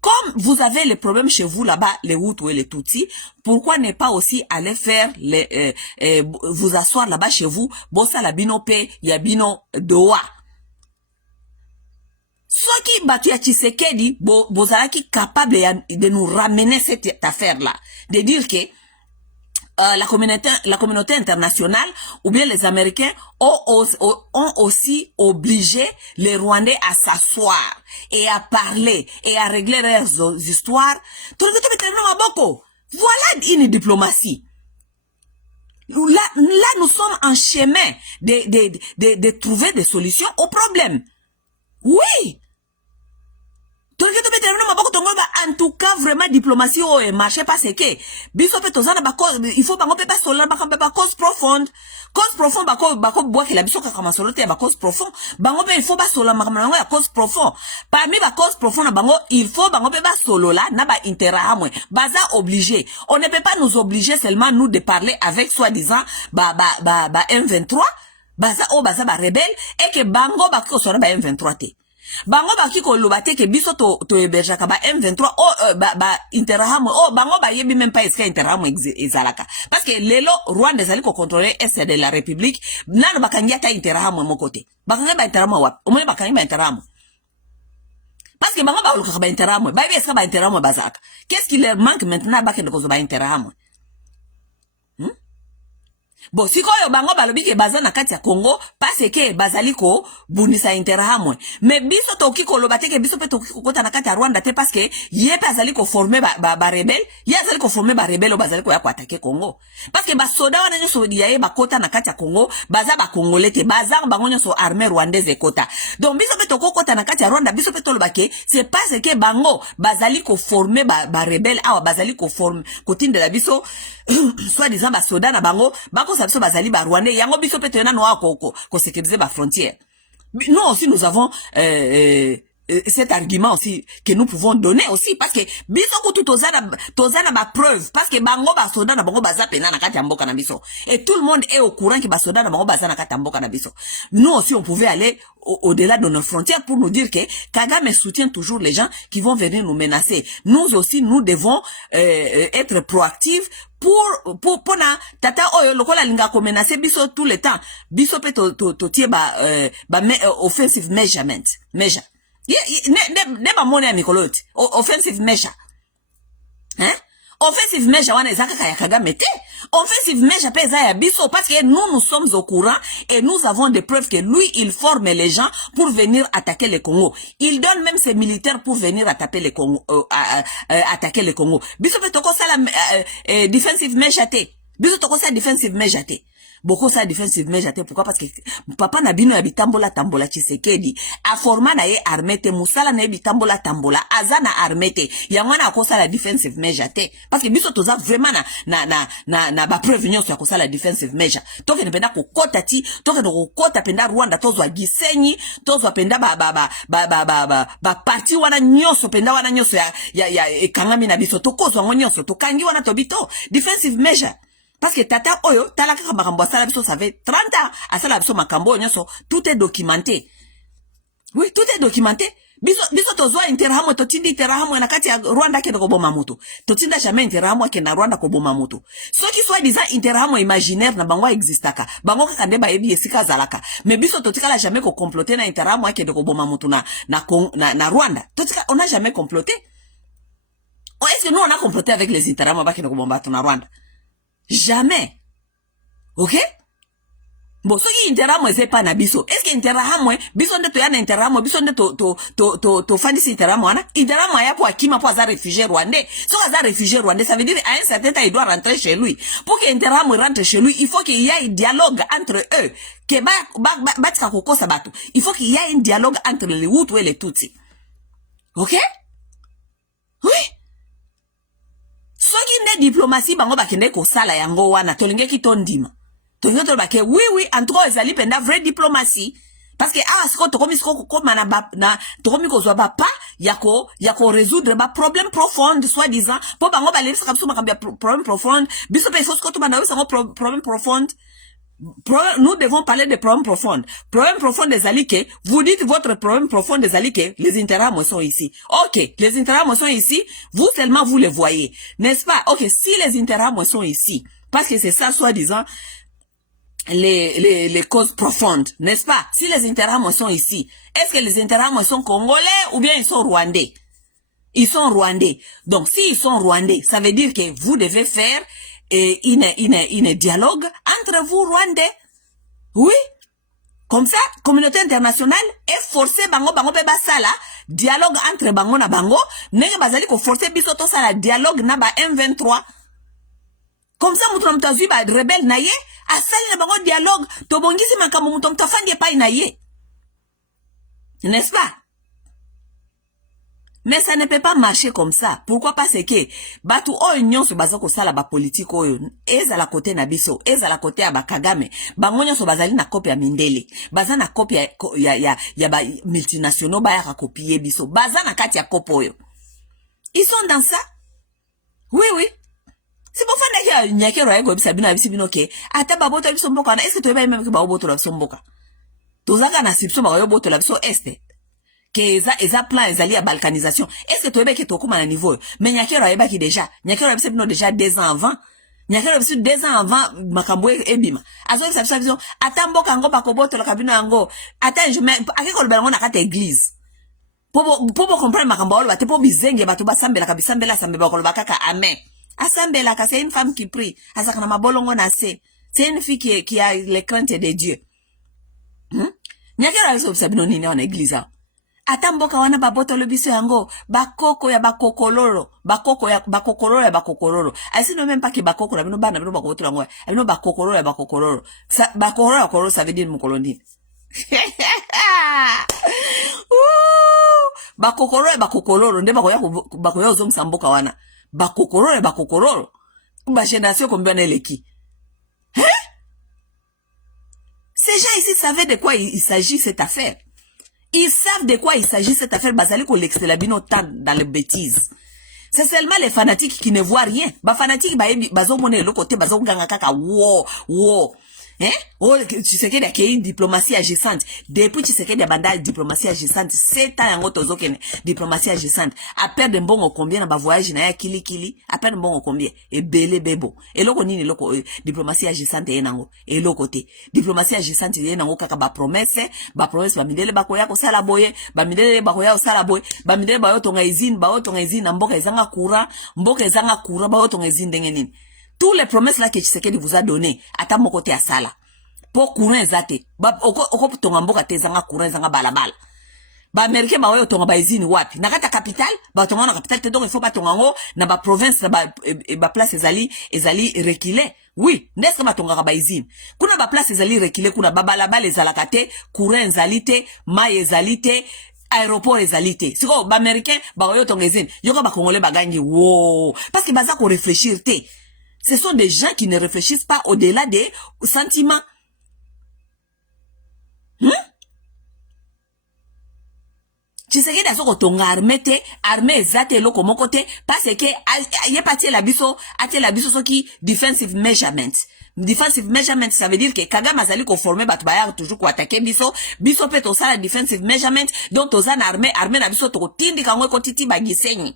Comme vous avez les problèmes chez vous là-bas, les Hutus et les Tutsis, pourquoi ne pas aussi aller faire vous asseoir là-bas chez vous, bossa la binope, yabino doa. Ceux qui battu à Tshisekedi, bozalaki capable de nous ramener cette affaire-là. De dire que, la communauté internationale ou bien les Américains ont aussi obligé les Rwandais à s'asseoir et à parler et à régler leurs histoires. Voilà une diplomatie. Là, nous sommes en chemin de trouver des solutions aux problèmes. Oui. En tout cas, vraiment, diplomatie au marché parce que il faut pas cause profonde. Cause profonde, bako bois qui la biso kama solote ya cause profonde. Bango il faut pas solo ya cause profonde. Parmi la cause profonde bango, il faut bango ba solo là na ba Interahamwe. Baza obligé. On ne peut pas nous obliger seulement nous de parler avec soi-disant M23. Baza ba rebelle et que bango ba ko sona ba M23 te. Bango baki ko lobate ke biso to eberja ka ba M23 Interahamwe bango ba yebi même pas est-ce que Interahamwe ezalaka parce que lelo Rwanda ezali ko contrôler est de la République nano bakangia ta Interahamwe mon côté bakanga ba Interahamwe wa o mwe bakangi ba Interahamwe parce que bango ba luka ba Interahamwe ba est-ce que ba Interahamwe bazaka qu'est-ce qui leur manque maintenant ba kende ko ba Interahamwe bon si koyo bango balobi ke baza na kati ya Congo parce que bazali ko bunisa Interahamwe mais biso toki ko lobate ke biso pe toki ko kota na kati ya Rwanda te parce que ye bazali ko former ba rebelle ye azali ko former ba rebelle bazali ko ya ko attaquer Congo parce que ba soda wana nyoso ya ba kota na kati ya Congo baza ba Congolais te baza bango nyoso armée rwandaise kota donc biso pe toko kota na kati ya Rwanda biso pe tolobake c'est parce que bango bazali ko former ba rebelle awa bazali ko former kotinde la biso soit disant ba soda na bango bako sa biso bazali ba Rwandais yango biso pe tena no ko sécuriser ba frontière. Nous aussi nous avons cet argument aussi que nous pouvons donner aussi parce que biso ko tozana ba preuve parce que bango ba soda na bango baza pena na kati ya mboka na biso et tout le monde est au courant que ba soda na bango baza na kati ya mboka na biso. Nous aussi on pouvait aller au-delà de nos frontières pour nous dire que Kagame soutient toujours les gens qui vont venir nous menacer. Nous aussi nous devons être proactifs pour na tata oyo lokola linga ko menacer biso tout le temps biso pe to tie offensive measure ne ba mona mikolo offensive measure offensive measure wana ezaka kaya Kagame te offensive measure pe za ya biso parce que nous sommes au courant et nous avons des preuves que lui il forme les gens pour venir attaquer le Congo. Il donne même ses militaires pour venir attaquer le Congo attaquer le Congo. Biso pe toko sala defensive measure te. Biso toko sala defensive measure te. Beaucoup ça defensive measure te pourquoi parce que papa na bino ya bitambola tambola Tshisekedi a forma na ye armée te musala na ye bitambola tambola azana armée te yangwana akosa la defensive measure te parce que biso toza vraiment na ba prévention ya kosa la defensive measure toke ne penda kokota ti toke no kokota penda Rwanda tozwa Gisenyi tozwa penda ba parti wana nyoso penda wana nyoso ya ekangami na biso tokozwa nyoso tokangi wana tobito defensive measure. Parce que tata oyo talaka makambo asala biso ça fait 30 ans asala biso makambo nyoso tout est documenté. Oui, tout est documenté. Biso tozwa Interahamwe totindi Interahamwe na kati ya Rwanda ke ko boma moto. Totinda jamais Interahamwe ke na Rwanda ko boma moto. So ki soit disant Interahamwe imaginaire na bango existaka. Bango ka ndeba yebi esika zalaka. Mais biso totikala jamais ko comploter na Interahamwe ke ko boma moto na Rwanda. Totika on n'a jamais comploté. Oh, est-ce que nous on a comploté avec les Interahamwe ba ke ko boma moto na Rwanda? Jamais. Ok? Bon, ce qui intéresse moi, c'est pas na biso. Est-ce que intéresse moi, biso nde to ya na intéresse moi, biso nde to fandi si intéresse moi, na? Intéresse moi ya pour akima pour avoir réfugié rwandais. Si on a réfugié rwandais, ça veut dire à un certain temps, il doit rentrer chez lui. Pour que intéresse moi rentre chez lui, il faut qu'il y ait un dialogue entre eux. Que batika koko sabato. Il faut qu'il y ait un dialogue entre les Hutus et les Tutsis. Ok? Oui? Soki nde diplomatie bango bakende ko sala yango wana, tolinge ki tondima. Oui, oui, en tout cas, ils allaient penda vraie diplomatie. Parce que, ce qu'on te commis, te commis qu'on soit pas, yako résoudre, problème profond, soi-disant. Pour bango, baler, ça comme problème profond. Biso, il faut ce qu'on te manda, c'est un problème profond. Nous devons parler de problèmes profonds. Problème profond des alliés, vous dites votre problème profond des alliés, les intérêts moi sont ici. Ok, les intérêts moi sont ici, vous seulement vous les voyez. N'est-ce pas? Ok, si les intérêts moi sont ici, parce que c'est ça, soi-disant, les causes profondes, n'est-ce pas? Si les intérêts sont ici, est-ce que les intérêts sont congolais ou bien ils sont rwandais? Ils sont rwandais. Donc, s'ils sont rwandais, ça veut dire que vous devez faire une dialogue entre vous rwandais. Oui. Comme ça, communauté internationale est forcée bango beba sala, dialogue entre bango na bango, nenge bazali ko forcer biso to sala dialogue na ba M23. Comme ça, mutu mtazui ba rebelle na ye, asali na bango dialogue, to bongisi makambo mutu mtafandi epai na ye. N'est-ce pas? Mais ça ne peut pas marcher comme ça. Pourquoi? Parce que, batu o nyonso bazako sala ba politique oyo, eza la côté na biso, eza la côté ya ba Kagame, bango nyonso bazali na copie ya Mindele, baza na copie ya ba multinationaux ba ya copier biso, baza na kati ya kopo oyo. Ils sont dans ça? Oui, oui. C'est pour faire que nyakero ya go bisabino bisibino ke ata baboto biso mboka na est-ce que tu veux même que baboto la biso mboka tozaka na sipso ba boto la biso est que eza plan ezali ya balkanisation est-ce que tu veux que tokoma na niveau mais nyakero ya ki déjà nyakero ya bisibino déjà 2 ans avant nyakero bisibino 2 ans avant makambo ebima azo biso ata mboka ngo bakoboto la kabino yango ata je mets akiko le bango na kata église pobo comprendre makambo olo bate po bizenge bato basambela kabisambela sambela ko bakaka amen. Asambela, c'est une femme qui prie. Asakana mabolongo na se. C'est une fille qui a les craintes de Dieu. Nyakera biso sabino nini wana église. Atamboka wana baboto le biso yango, bakoko ya bakokoloro, bakokoloro ya bakokoloro. Asino même pas que bakoko na bino bana bino bakoboto lango. Bino bakokoloro ya bakokoloro. Ça bakokoloro ya koloro ça veut dire mukoloni. Bakokoloro ya bakokoloro nde bakoya ozomisa mboka wana. Bakokororo. Ba génération combien elle qui? Hein? Ces gens ici savaient de quoi il s'agit cette affaire. Ils savent de quoi il s'agit cette affaire. Basali ko l'excelabino tant dans les bêtises. C'est seulement les fanatiques qui ne voient rien. Ba fanatiques bazo mone le côté bazo ganga kaka wo. Hein? Oh, tu sais qu'il y a une diplomatie agissante. Depuis tu sais qu'il y a une diplomatie agissante. 7 ans yango tozo kene diplomatie agissante. A perdre mbongo combien na ba voyage na ya kili. A perdre mbongo combien? Et belé bebo. Et loko nini loko diplomatie agissante yenango. Et loko te. Diplomatie agissante yenango kaka ba promesse ba mindele ba koya ko sala boye, ba mindele ba koya ko sala boye, ba mindele ba yo tonga izine na mboka ezanga courant, ba yo tonga izine ndenge nini. Tous les promesses là que Tshisekedi vous a donné, ata mon côté à ça là. Pour courant ezate. Oko tonga mboka te zanga courant zanga balabala. Ba américain ba oyo tonga ba izini wapi? Na kata capitale, ba tonga na capitale te donc il faut pas tonga ngo na ba province na ba place ezali reculé. Oui, n'est-ce que ba tonga ba izini. Kuna ba place ezali reculé kuna ba balabala ezalaka te, courant ezali te, mai ezali te. Aéroport ezalité. C'est quoi, ba américain, ba oyo tonga izini. Yoko ba congolais ba gangi, wow. Parce que baza ko réfléchir te. Ce sont des gens qui ne réfléchissent pas au-delà des sentiments. Tu sais que dans ce tonga armée zate loko mokote parce que y a parti la biso so qui defensive measurement. Defensive measurement ça veut dire que Kagame azali ko former bat bayar toujours ko attaquer biso peut to ça la defensive measurement donc to zana armée na biso to tindi kangwe ko titi bagisenyi.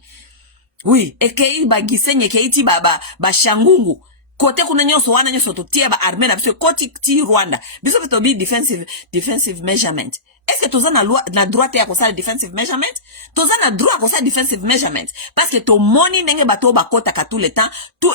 Oui, et que ba gisenye ke iti ba shangungu. Kote kuna nyonso wana nyonso to tie ba armée na biso koti ti Rwanda. Biso to be defensive measurement. est-ce que toza na droit te ya kosala defensive measurement? Toza na droit kosala defensive measurement parce que to moni ndenge bato bakotaka tout le temps, tout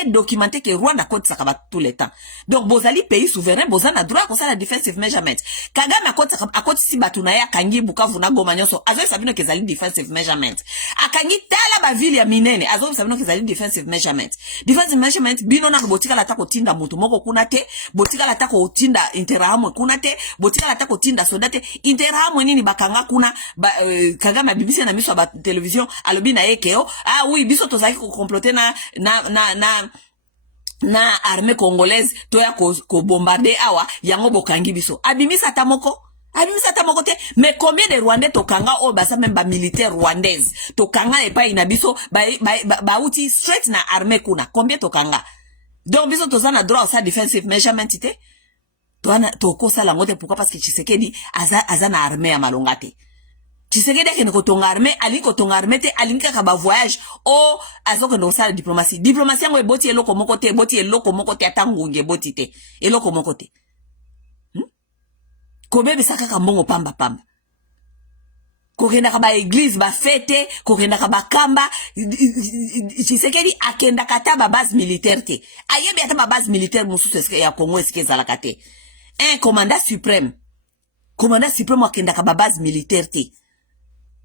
est documenté que Rwanda kotisaka ba tout le temps. Donc bozali pays souverain, boza na droit kosala defensive measurement. Kagame akotisi bato na ya kangi Bukavu na Goma nyonso, azo sabino kezali defensive measurement. Akangi tala ba ville ya minene, azo sabino kezali defensive measurement. Defensive measurement bino na botika la tako tinda mutu moko kuna te, botika la tako tinda interahamwe kuna te, botika la tako tinda sodate, interahamwe nini bakanga kuna, Kagame BBC na miso ba television, alobi na ekeo, ah oui, biso tozaki ko comploter na armée congolaise, toya ko bombarder awa, yango bokangi biso. Abimisa tamoko te, mais combien de Rwandais tokanga o basa même ba militaire rwandaise tokanga epa inabiso ba uti straight na armée kuna, combien tokanga? Donc biso tozana droit sa defensive measurement te toko sala ngote. Pourquoi? Parce que Tshisekedi aza na armée ya malonga te. Tshisekedi akende kotonga armée, ali kotonga armée te, alinka ka ba voyage o azoko ndo sala diplomatie yango eboti eloko moko te atangunge boti te eloko moko te. Kobebe sakaka mbongo pamba kokenda ka ba église ba fete, kokenda ka ba kamba. Tshisekedi akenda kata ba base militaire te, ayebi ata ba base militaire mususu ya Congo eske zalaka te. Un commandant suprême akenda ka ba base militaire te.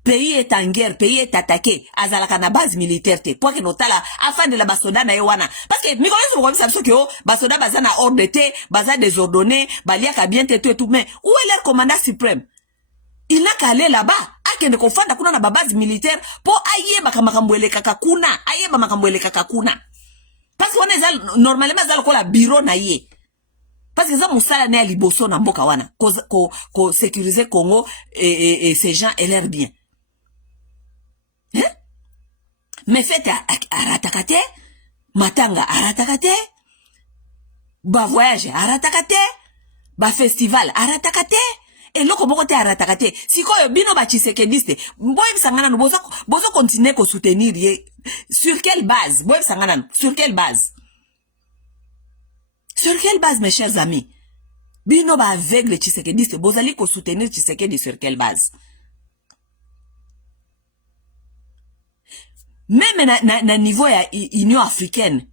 Pays est en guerre, pays est attaqué, azalaka na base militaire te. Pour que notala afin de la basoda na yewana. Parce que mi connais sur ça que basoda bazana ordre te, baza désordonné, baliaka bien te tout, mais où est leur commandant suprême? Il n'a qu'à aller là-bas. Akende kofanda kuna na base militaire pour ayeba kamakamwele kakakuna, ayeba makamwele kakakuna. Parce qu'on est normalement bazala ko la bureau na ye. Parce que ça musala ne liboso na mboka wana ko sécuriser Congo et ces gens et leurs biens. Hein? Mais faites aratakate, matanga aratakate, ba voyage aratakate, ba festival aratakate, et loko moko te aratakate. Sikoyo bino ba Tshisekediste, boye bisangana no bozo continuer ko soutenir ye. Sur quelle base? Boye bisangana no, sur quelle base? Sur quelle base, mes chers amis? Bino ba aveugle Tshisekediste, bozali ko soutenir Tshisekedi sur quelle base? Même na niveau ya Union africaine,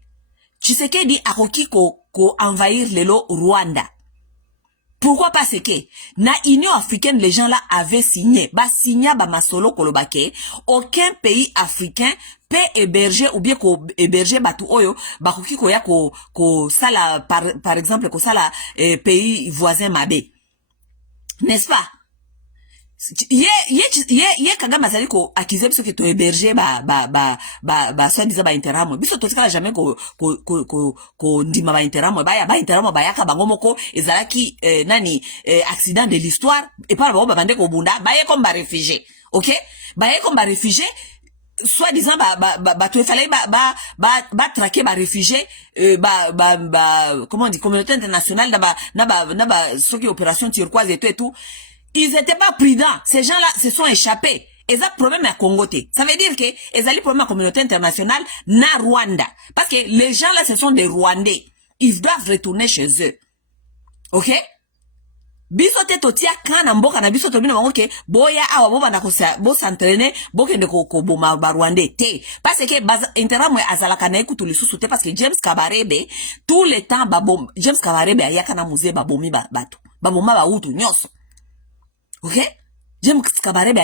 Tshisekedi akoki ko envahir lelo Rwanda. Pourquoi? Parce que na Union africaine, les gens là avaient signé. Ba signa ba masolo kolobake, aucun pays africain peut héberger ou bien ko héberger batu oyo bakoki ko ya ko sala par exemple ko sala pays voisin mabe. N'est-ce pas? Ye Kagame azali ko accuser biso ke to héberger ba soit disant ba interamo. Biso to tikala jamais ko ndima ba interamo ba interamo ba yaka bango moko ezalaki nani accident de l'histoire et pas ba bande ko bunda ba ye comme ba réfugié. OK? Ba ye comme ba réfugié soit disant to fallait ba traquer ba réfugié comment on dit communauté internationale na ba ce qui opération turquoise et tout. Ils étaient pas prudents. Ces gens-là se sont échappés. Ils ont problème à Congo. Ça veut dire que ils ont problème à la communauté internationale na Rwanda. Parce que les gens-là, ce sont des Rwandais. Ils doivent retourner chez eux. OK? Bisote totia kana mboka na bisote bino bango ke boya awa boba na ko s'entraîner bokende ko boma ba Rwandais te. Parce que interamo azalaka na ekutu lisusu te parce que James Kabarebe tout le temps James Kabarebe ayaka na musée babomi bato. Baboma ba utu nyonso. OK? James Kabarebe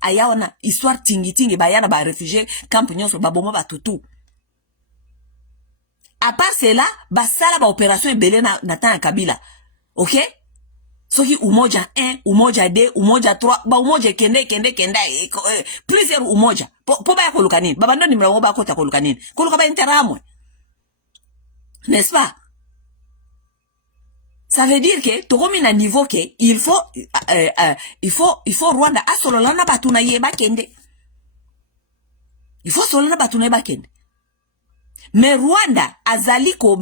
ayawana histoire tingi bayana ba réfugié camp nyonso baboma batutu. À part cela, basala ba opération ebele na temps ya Kabila. OK? Soki umoja 1, umoja 2, umoja 3, ba umoja kende plusieurs umoja. Po ba koluka nini? Baba ndo nimra ba kota koluka nini? Koluka ba interamwe. N'est-ce pas? Ça veut dire que tokomi na niveau que il faut Rwanda asololana batuna yeba kende. Il faut sololana batuna yeba kende. Mais Rwanda azaliko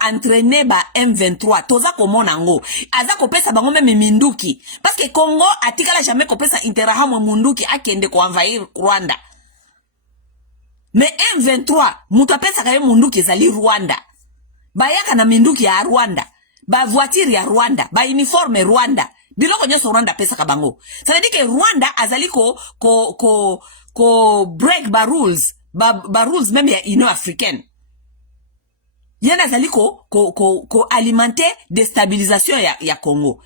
entraîner ba M23 toza ko monango azako pesa bango meme minduki parce que Congo atikala jamais ko pesa interahamwe munduki akende ko envahir Rwanda. Mais M23 mutu pesa kaye munduki ezali Rwanda. Bayaka na minduki ya Rwanda. Ba voiture ya Rwanda, ba uniforme Rwanda. biloko nyonso Rwanda pesaka bango. Ça veut dire que Rwanda azali ko break ba rules même ya Union africaine. Yana azali ko alimenter déstabilisation ya Congo.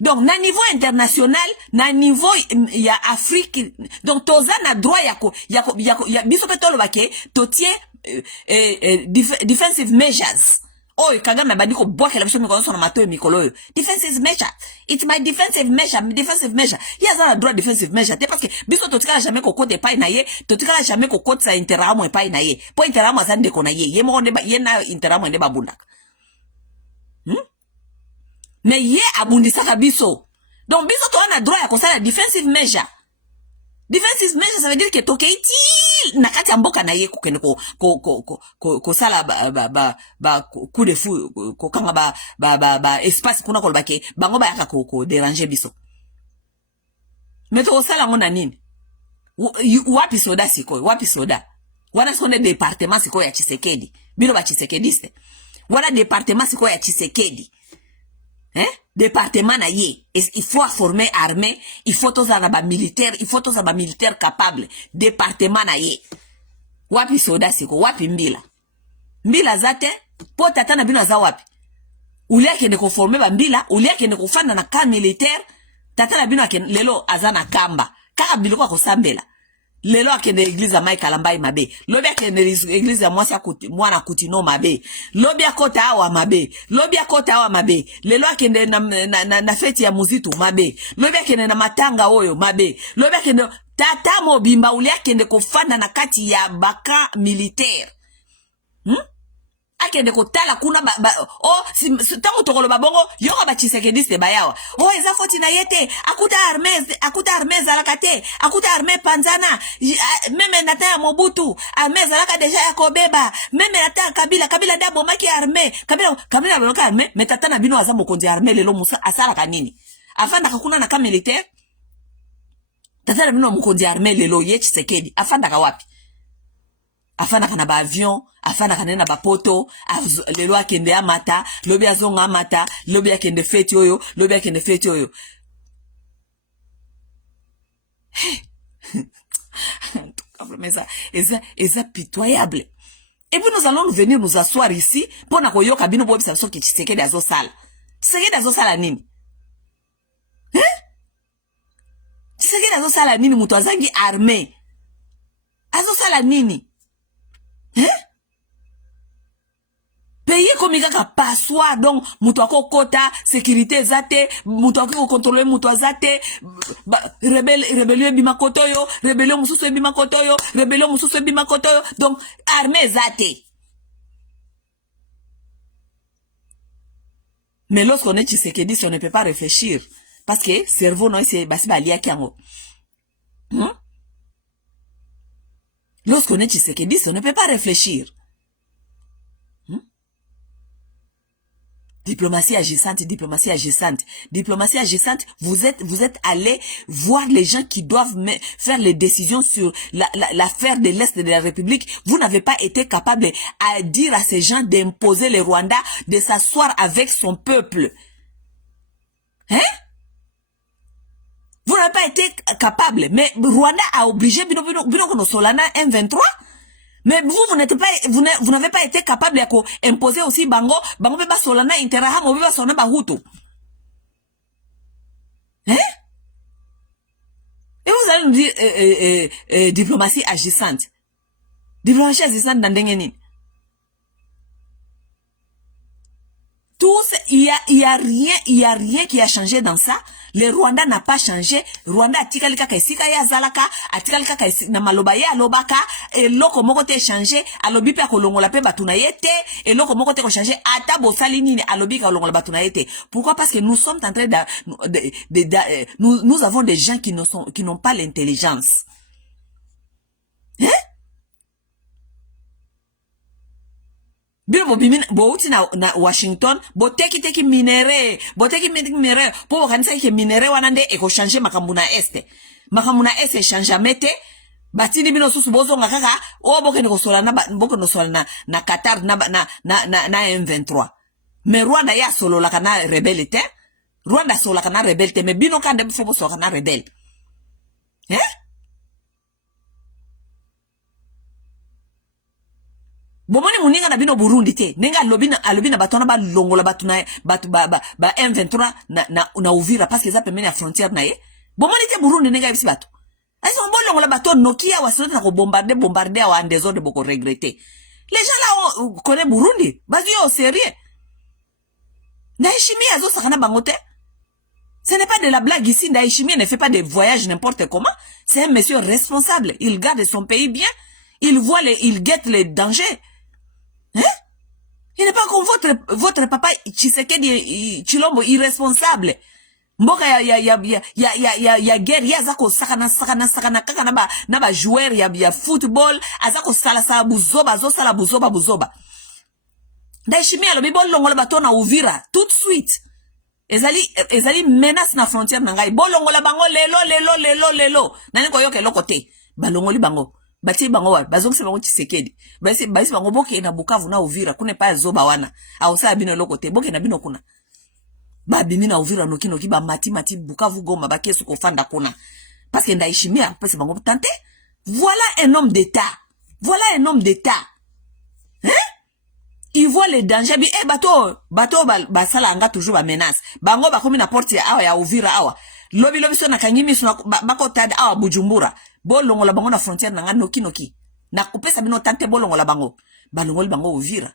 Donc na niveau international, na niveau ya Afrique, donc toza na droit ya biso petolo bake totie defensive measures. Oh, Kagame na bandi ko boke la biso mikolo na mato mikolo. Defensive measure. It's my defensive measure. Yaza na droit defensive measure. Te parce que biso totika jamais ko kote pa na ye, totika jamais ko kote sa interamo pa na ye. Po interamo za ndeko na ye. Ye mo ndeba ye na interamo ndeba bunda. Mais ye abundisaka biso. Donc biso to na droit ya kosala defensive measure. Defensive measure, ça veut dire que tokeiti na kati ya mboka na ye kokende ko sala coup de fou ko kanga espace kuna ko bake bango ba yaka ko déranger biso. Mais to sala ngona nini? Wapi soda sikoy, wapi soda? Wana sonde département sikoy ya Tshisekedi. Bino ba Tshisekediste. Wana département sikoy ya Tshisekedi. Hein? Département na ye. Il faut former armée, il faut tous ba militaire, il faut tous ba militaire capable. Département na ye. Wapi soda siko, wapi mbila. Mbila zate, po tata na bino za wapi. Ulia kende ko former ba mbila, ulia kende ko fanda na camp militaire, tata na bino akende lelo azana kamba. Kaka biloko ko sambela. Lelo akende église mai kalambai mabe. Lobi akende église ya mwana kutino mabe. Lobi akota awa mabe. Lobi akota awa mabe. Lelo akende na feti ya muzitu mabe. Lobi akende na matanga oyo mabe. Lobi akende tata mobimba uli akende kofanda na kati ya baka militaire. Akende kotala kuna tango tokolo babongo yoko ba Tshisekediste bayawa. Oh eza foti na yete akuta armée zalakate akuta armée panzana meme nata ya Mobutu armée zalaka deja ya kobeba meme nata Kabila dabo maki armée Kabila loka armée metata na bino aza mokonzi armée lelo musa asala kanini afanda kakuna na ka militaire tata na bino mokonzi armée lelo ye Tshisekedi afanda ka wapi afanda kana ba avion afanda kana na ba poto lelo akende amata lobi azonga amata lobi akende feti oyo lobi akende feti oyo eza pitoyable. Et puis nous allons venir nous asseoir ici pour na koyoka bino bo bisa so ki Tshisekedi azosala. Tshisekedi azosala nini? Tshisekedi azosala nini mutu azangi armée? Azosala nini? Pays comme kaka passoire donc mutu akokota sécurité zate mutu akoko contrôler mutu azate rébellion bimakotoyo rébellion mususu bimakotoyo rébellion mususu bimakotoyo donc armée zate. Mais lorsqu'on est Tshisekedi, on ne peut pas réfléchir parce que cerveau non c'est basi balia kiango. Lorsqu'on est Tshisekedi, on ne peut pas réfléchir. Diplomatie agissante, diplomatie agissante. Diplomatie agissante, vous êtes allé voir les gens qui doivent faire les décisions sur l'affaire de l'Est de la République. Vous n'avez pas été capable à dire à ces gens d'imposer le Rwanda, de s'asseoir avec son peuple. Vous n'avez pas été capable. Mais Rwanda a obligé Bino Solana M23. Mais vous n'avez pas été capable d'imposer aussi Bango Beba Solana Interaham ou Beba Solana Bahutu. Et vous allez nous dire diplomatie agissante. Diplomatie agissante dans Dengenin. Il y a rien qui a changé dans ça. Le Rwanda n'a pas changé. Rwanda atikalika kaisika ya zalaka, atikalika kaisika na maloba ya alobaka, et loko moko te changé, alobi pe akolongola pe batuna yete, et loko moko te ko changé, ata bosali nini alobi ka kolongola batuna yete. Pourquoi? Parce que nous sommes en train nous avons des gens qui n'ont pas l'intelligence. Bilo bouti na Washington, teki minere, minere, po kanisa ke minere wanande eko changer makambu na este. Makambu na este change mete, batini bino susu bozo ngakaka, boke no sola na Qatar na M23. Mais Rwanda ya solo la kana rebelle te, Rwanda sola kana rebelle te mais bino kande bifo so kana rebelle. Bomoni muninga na bino Burundi te. Nenga alobina batona ba longola batuna batu ba M23 na Uvira parce que ça pemene la frontière na ye. Bomoni te Burundi nenga bisi batu. Est-ce qu'on bon longola bato Nokia wa sona ko bombarder wa en désordre beaucoup regretter. Les gens là connaissent Burundi. Bazu yo sérieux. Ndayishimiye azo sakana bangote. Ce n'est pas de la blague ici. Ndayishimiye ne fait pas des voyages n'importe comment. C'est un monsieur responsable. Il garde son pays bien. Il guette les dangers. Hein? Il n'est pas comme votre papa Tshisekedi Chilombo irresponsable. Mboka ya guerre ya zako sakana kaka na ba joueur ya football azako sala buzoba. Ndayishimiye alobi bolongola bato na Uvira tout de suite. Ezali menace na frontière na ngai. Bolongola bango lelo. Nani ko yoke lokote. Balongoli bango. Bati bango wa bazongisi bango Tshisekedi. Basi bango boke na Bukavu na Uvira kune pa zoba wana. Aosa bino lokote boke na bino kuna. Ba bimi na Uvira noki ba mati Bukavu Goma ba kesu ko fanda kuna. Parce que Ndayishimiye pese bango tante. Voilà un homme d'État. Hein? Il voit les dangers. Bato basala anga toujours ba menace. Bango ba komi na porte awa ya Uvira awa. Lobi so na kangimi so bako tada awa Bujumbura. Bolongola bango na frontière na nga noki. Na kupesa bino tante bolongola bango. Balongoli bango Uvira.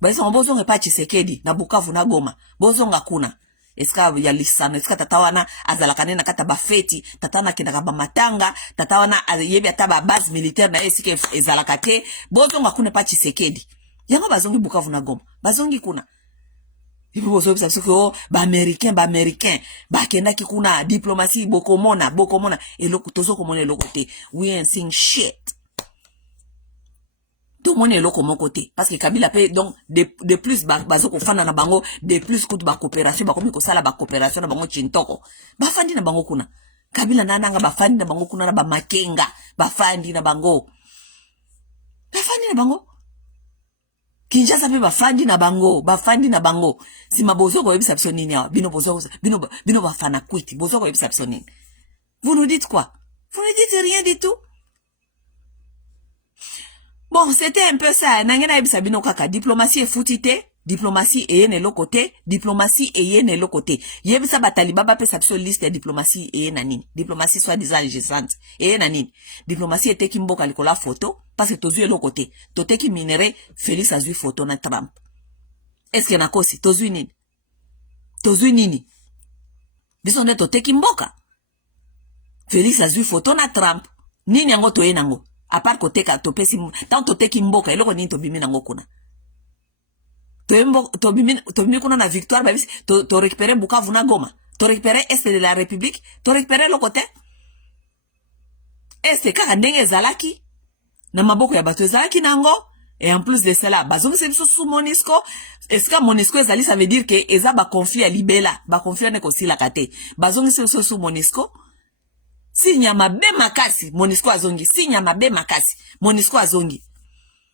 Baisa mbozo ngepa Tshisekedi na Bukavu na Goma. Bozo ngakuna. Eska ya lisana, eska tatawana azalakane na kata bafeti, tatana kenda ba matanga, tatawana yebi ataba base militaire na esike ezalakate, bozo ngakune pa Tshisekedi. Yango bazongi Bukavu na Goma. Bazongi kuna. Ibi bozo bisa siko ba américain, ba kenda ki kuna diplomatie bokomona, eloko tozo komona eloko te. We ain't seeing shit. Tout le monde est là comme côté. Parce que Kabila paye donc de plus bazoko fana na bango, de plus kutu ba coopération, ba komi ko sala ba coopération na bango chintoko. Ba fandi na bango kuna. Kabila nananga ba fandi na bango kuna na ba makenga, ba fandi na bango. Kinshasa pe ba fandi na bango. Si mabozo ko yebisa biso nini awa, bino ba fana kwiti, bozo ko yebisa biso nini. Vous nous dites quoi? Vous ne dites rien du tout. Bon, c'était un peu ça. Nangena ebisa bino kaka diplomatie efutite, diplomatie eyene lokote, diplomatie eyene lokote. Yebisa bataliba ba pesa biso liste ya diplomatie eyena nini. Diplomatie soit disant légisante. Eyena nini. Diplomatie eteki mboka likola photo parce que tozui lokote. Toteki minere Félix azui photo na Trump. Est-ce que nakosi tozui nini? Biso nde toteki mboka. Félix azui photo na Trump. Nini yango toyenango? À part côté ka topesi tant toteki mboka eloko nini tobimi nango kuna tobimi kuna na victoire babisi to récupérer Bukavu na Goma to récupérer est de la République to récupérer le côté est kaka ndenge ezalaki na maboko ya bato ezalaki nango et en plus de cela bazongi se biso sous MONUSCO est-ce que MONUSCO ezali ça veut dire que eza ba conflit à libela ba conflit ne ko sila kate bazongi se biso sous MONUSCO. Si nyama be makasi, MONUSCO azongi. Si nyama be makasi, MONUSCO azongi.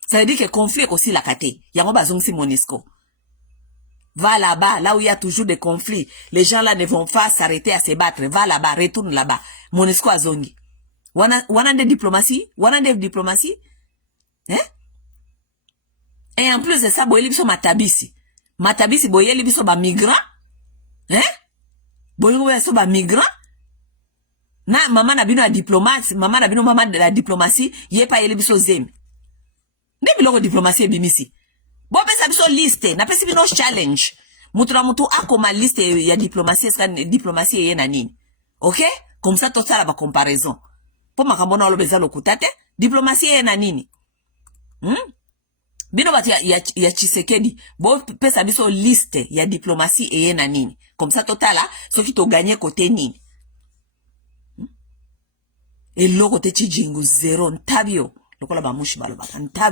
Ça veut dire que conflit est aussi la kate. Yango bazongi si MONUSCO. Va là-bas, là où il y a toujours des conflits. Les gens là ne vont pas s'arrêter à se battre. Va là-bas, retourne là-bas. MONUSCO azongi. Wana de diplomatie? Hein? Et en plus de ça, boyeli biso matabisi. Matabisi boyeli biso ba migrant? Hein? Boyeli biso ba migrant? Na maman na bino la diplomate, maman de la diplomatie, yé pa yele biso zem. Ne biloko diplomatie bimisi. Bo pesa biso liste, na pesi bino challenge. Mutu na mutu akoma liste ya diplomatie, eska diplomatie yé na nini. Ok? Comme ça, tout ça la ba comparaison. Po makamona alo beza lokutate, diplomatie yé na nini. Bino bati ya Tshisekedi, bo pesa biso liste ya diplomatie yé na nini. Comme ça, tout ça la, so ki to gagné côté nini. Et loko te chijingu zero ntabio lokola ba mushi balo ba ntabio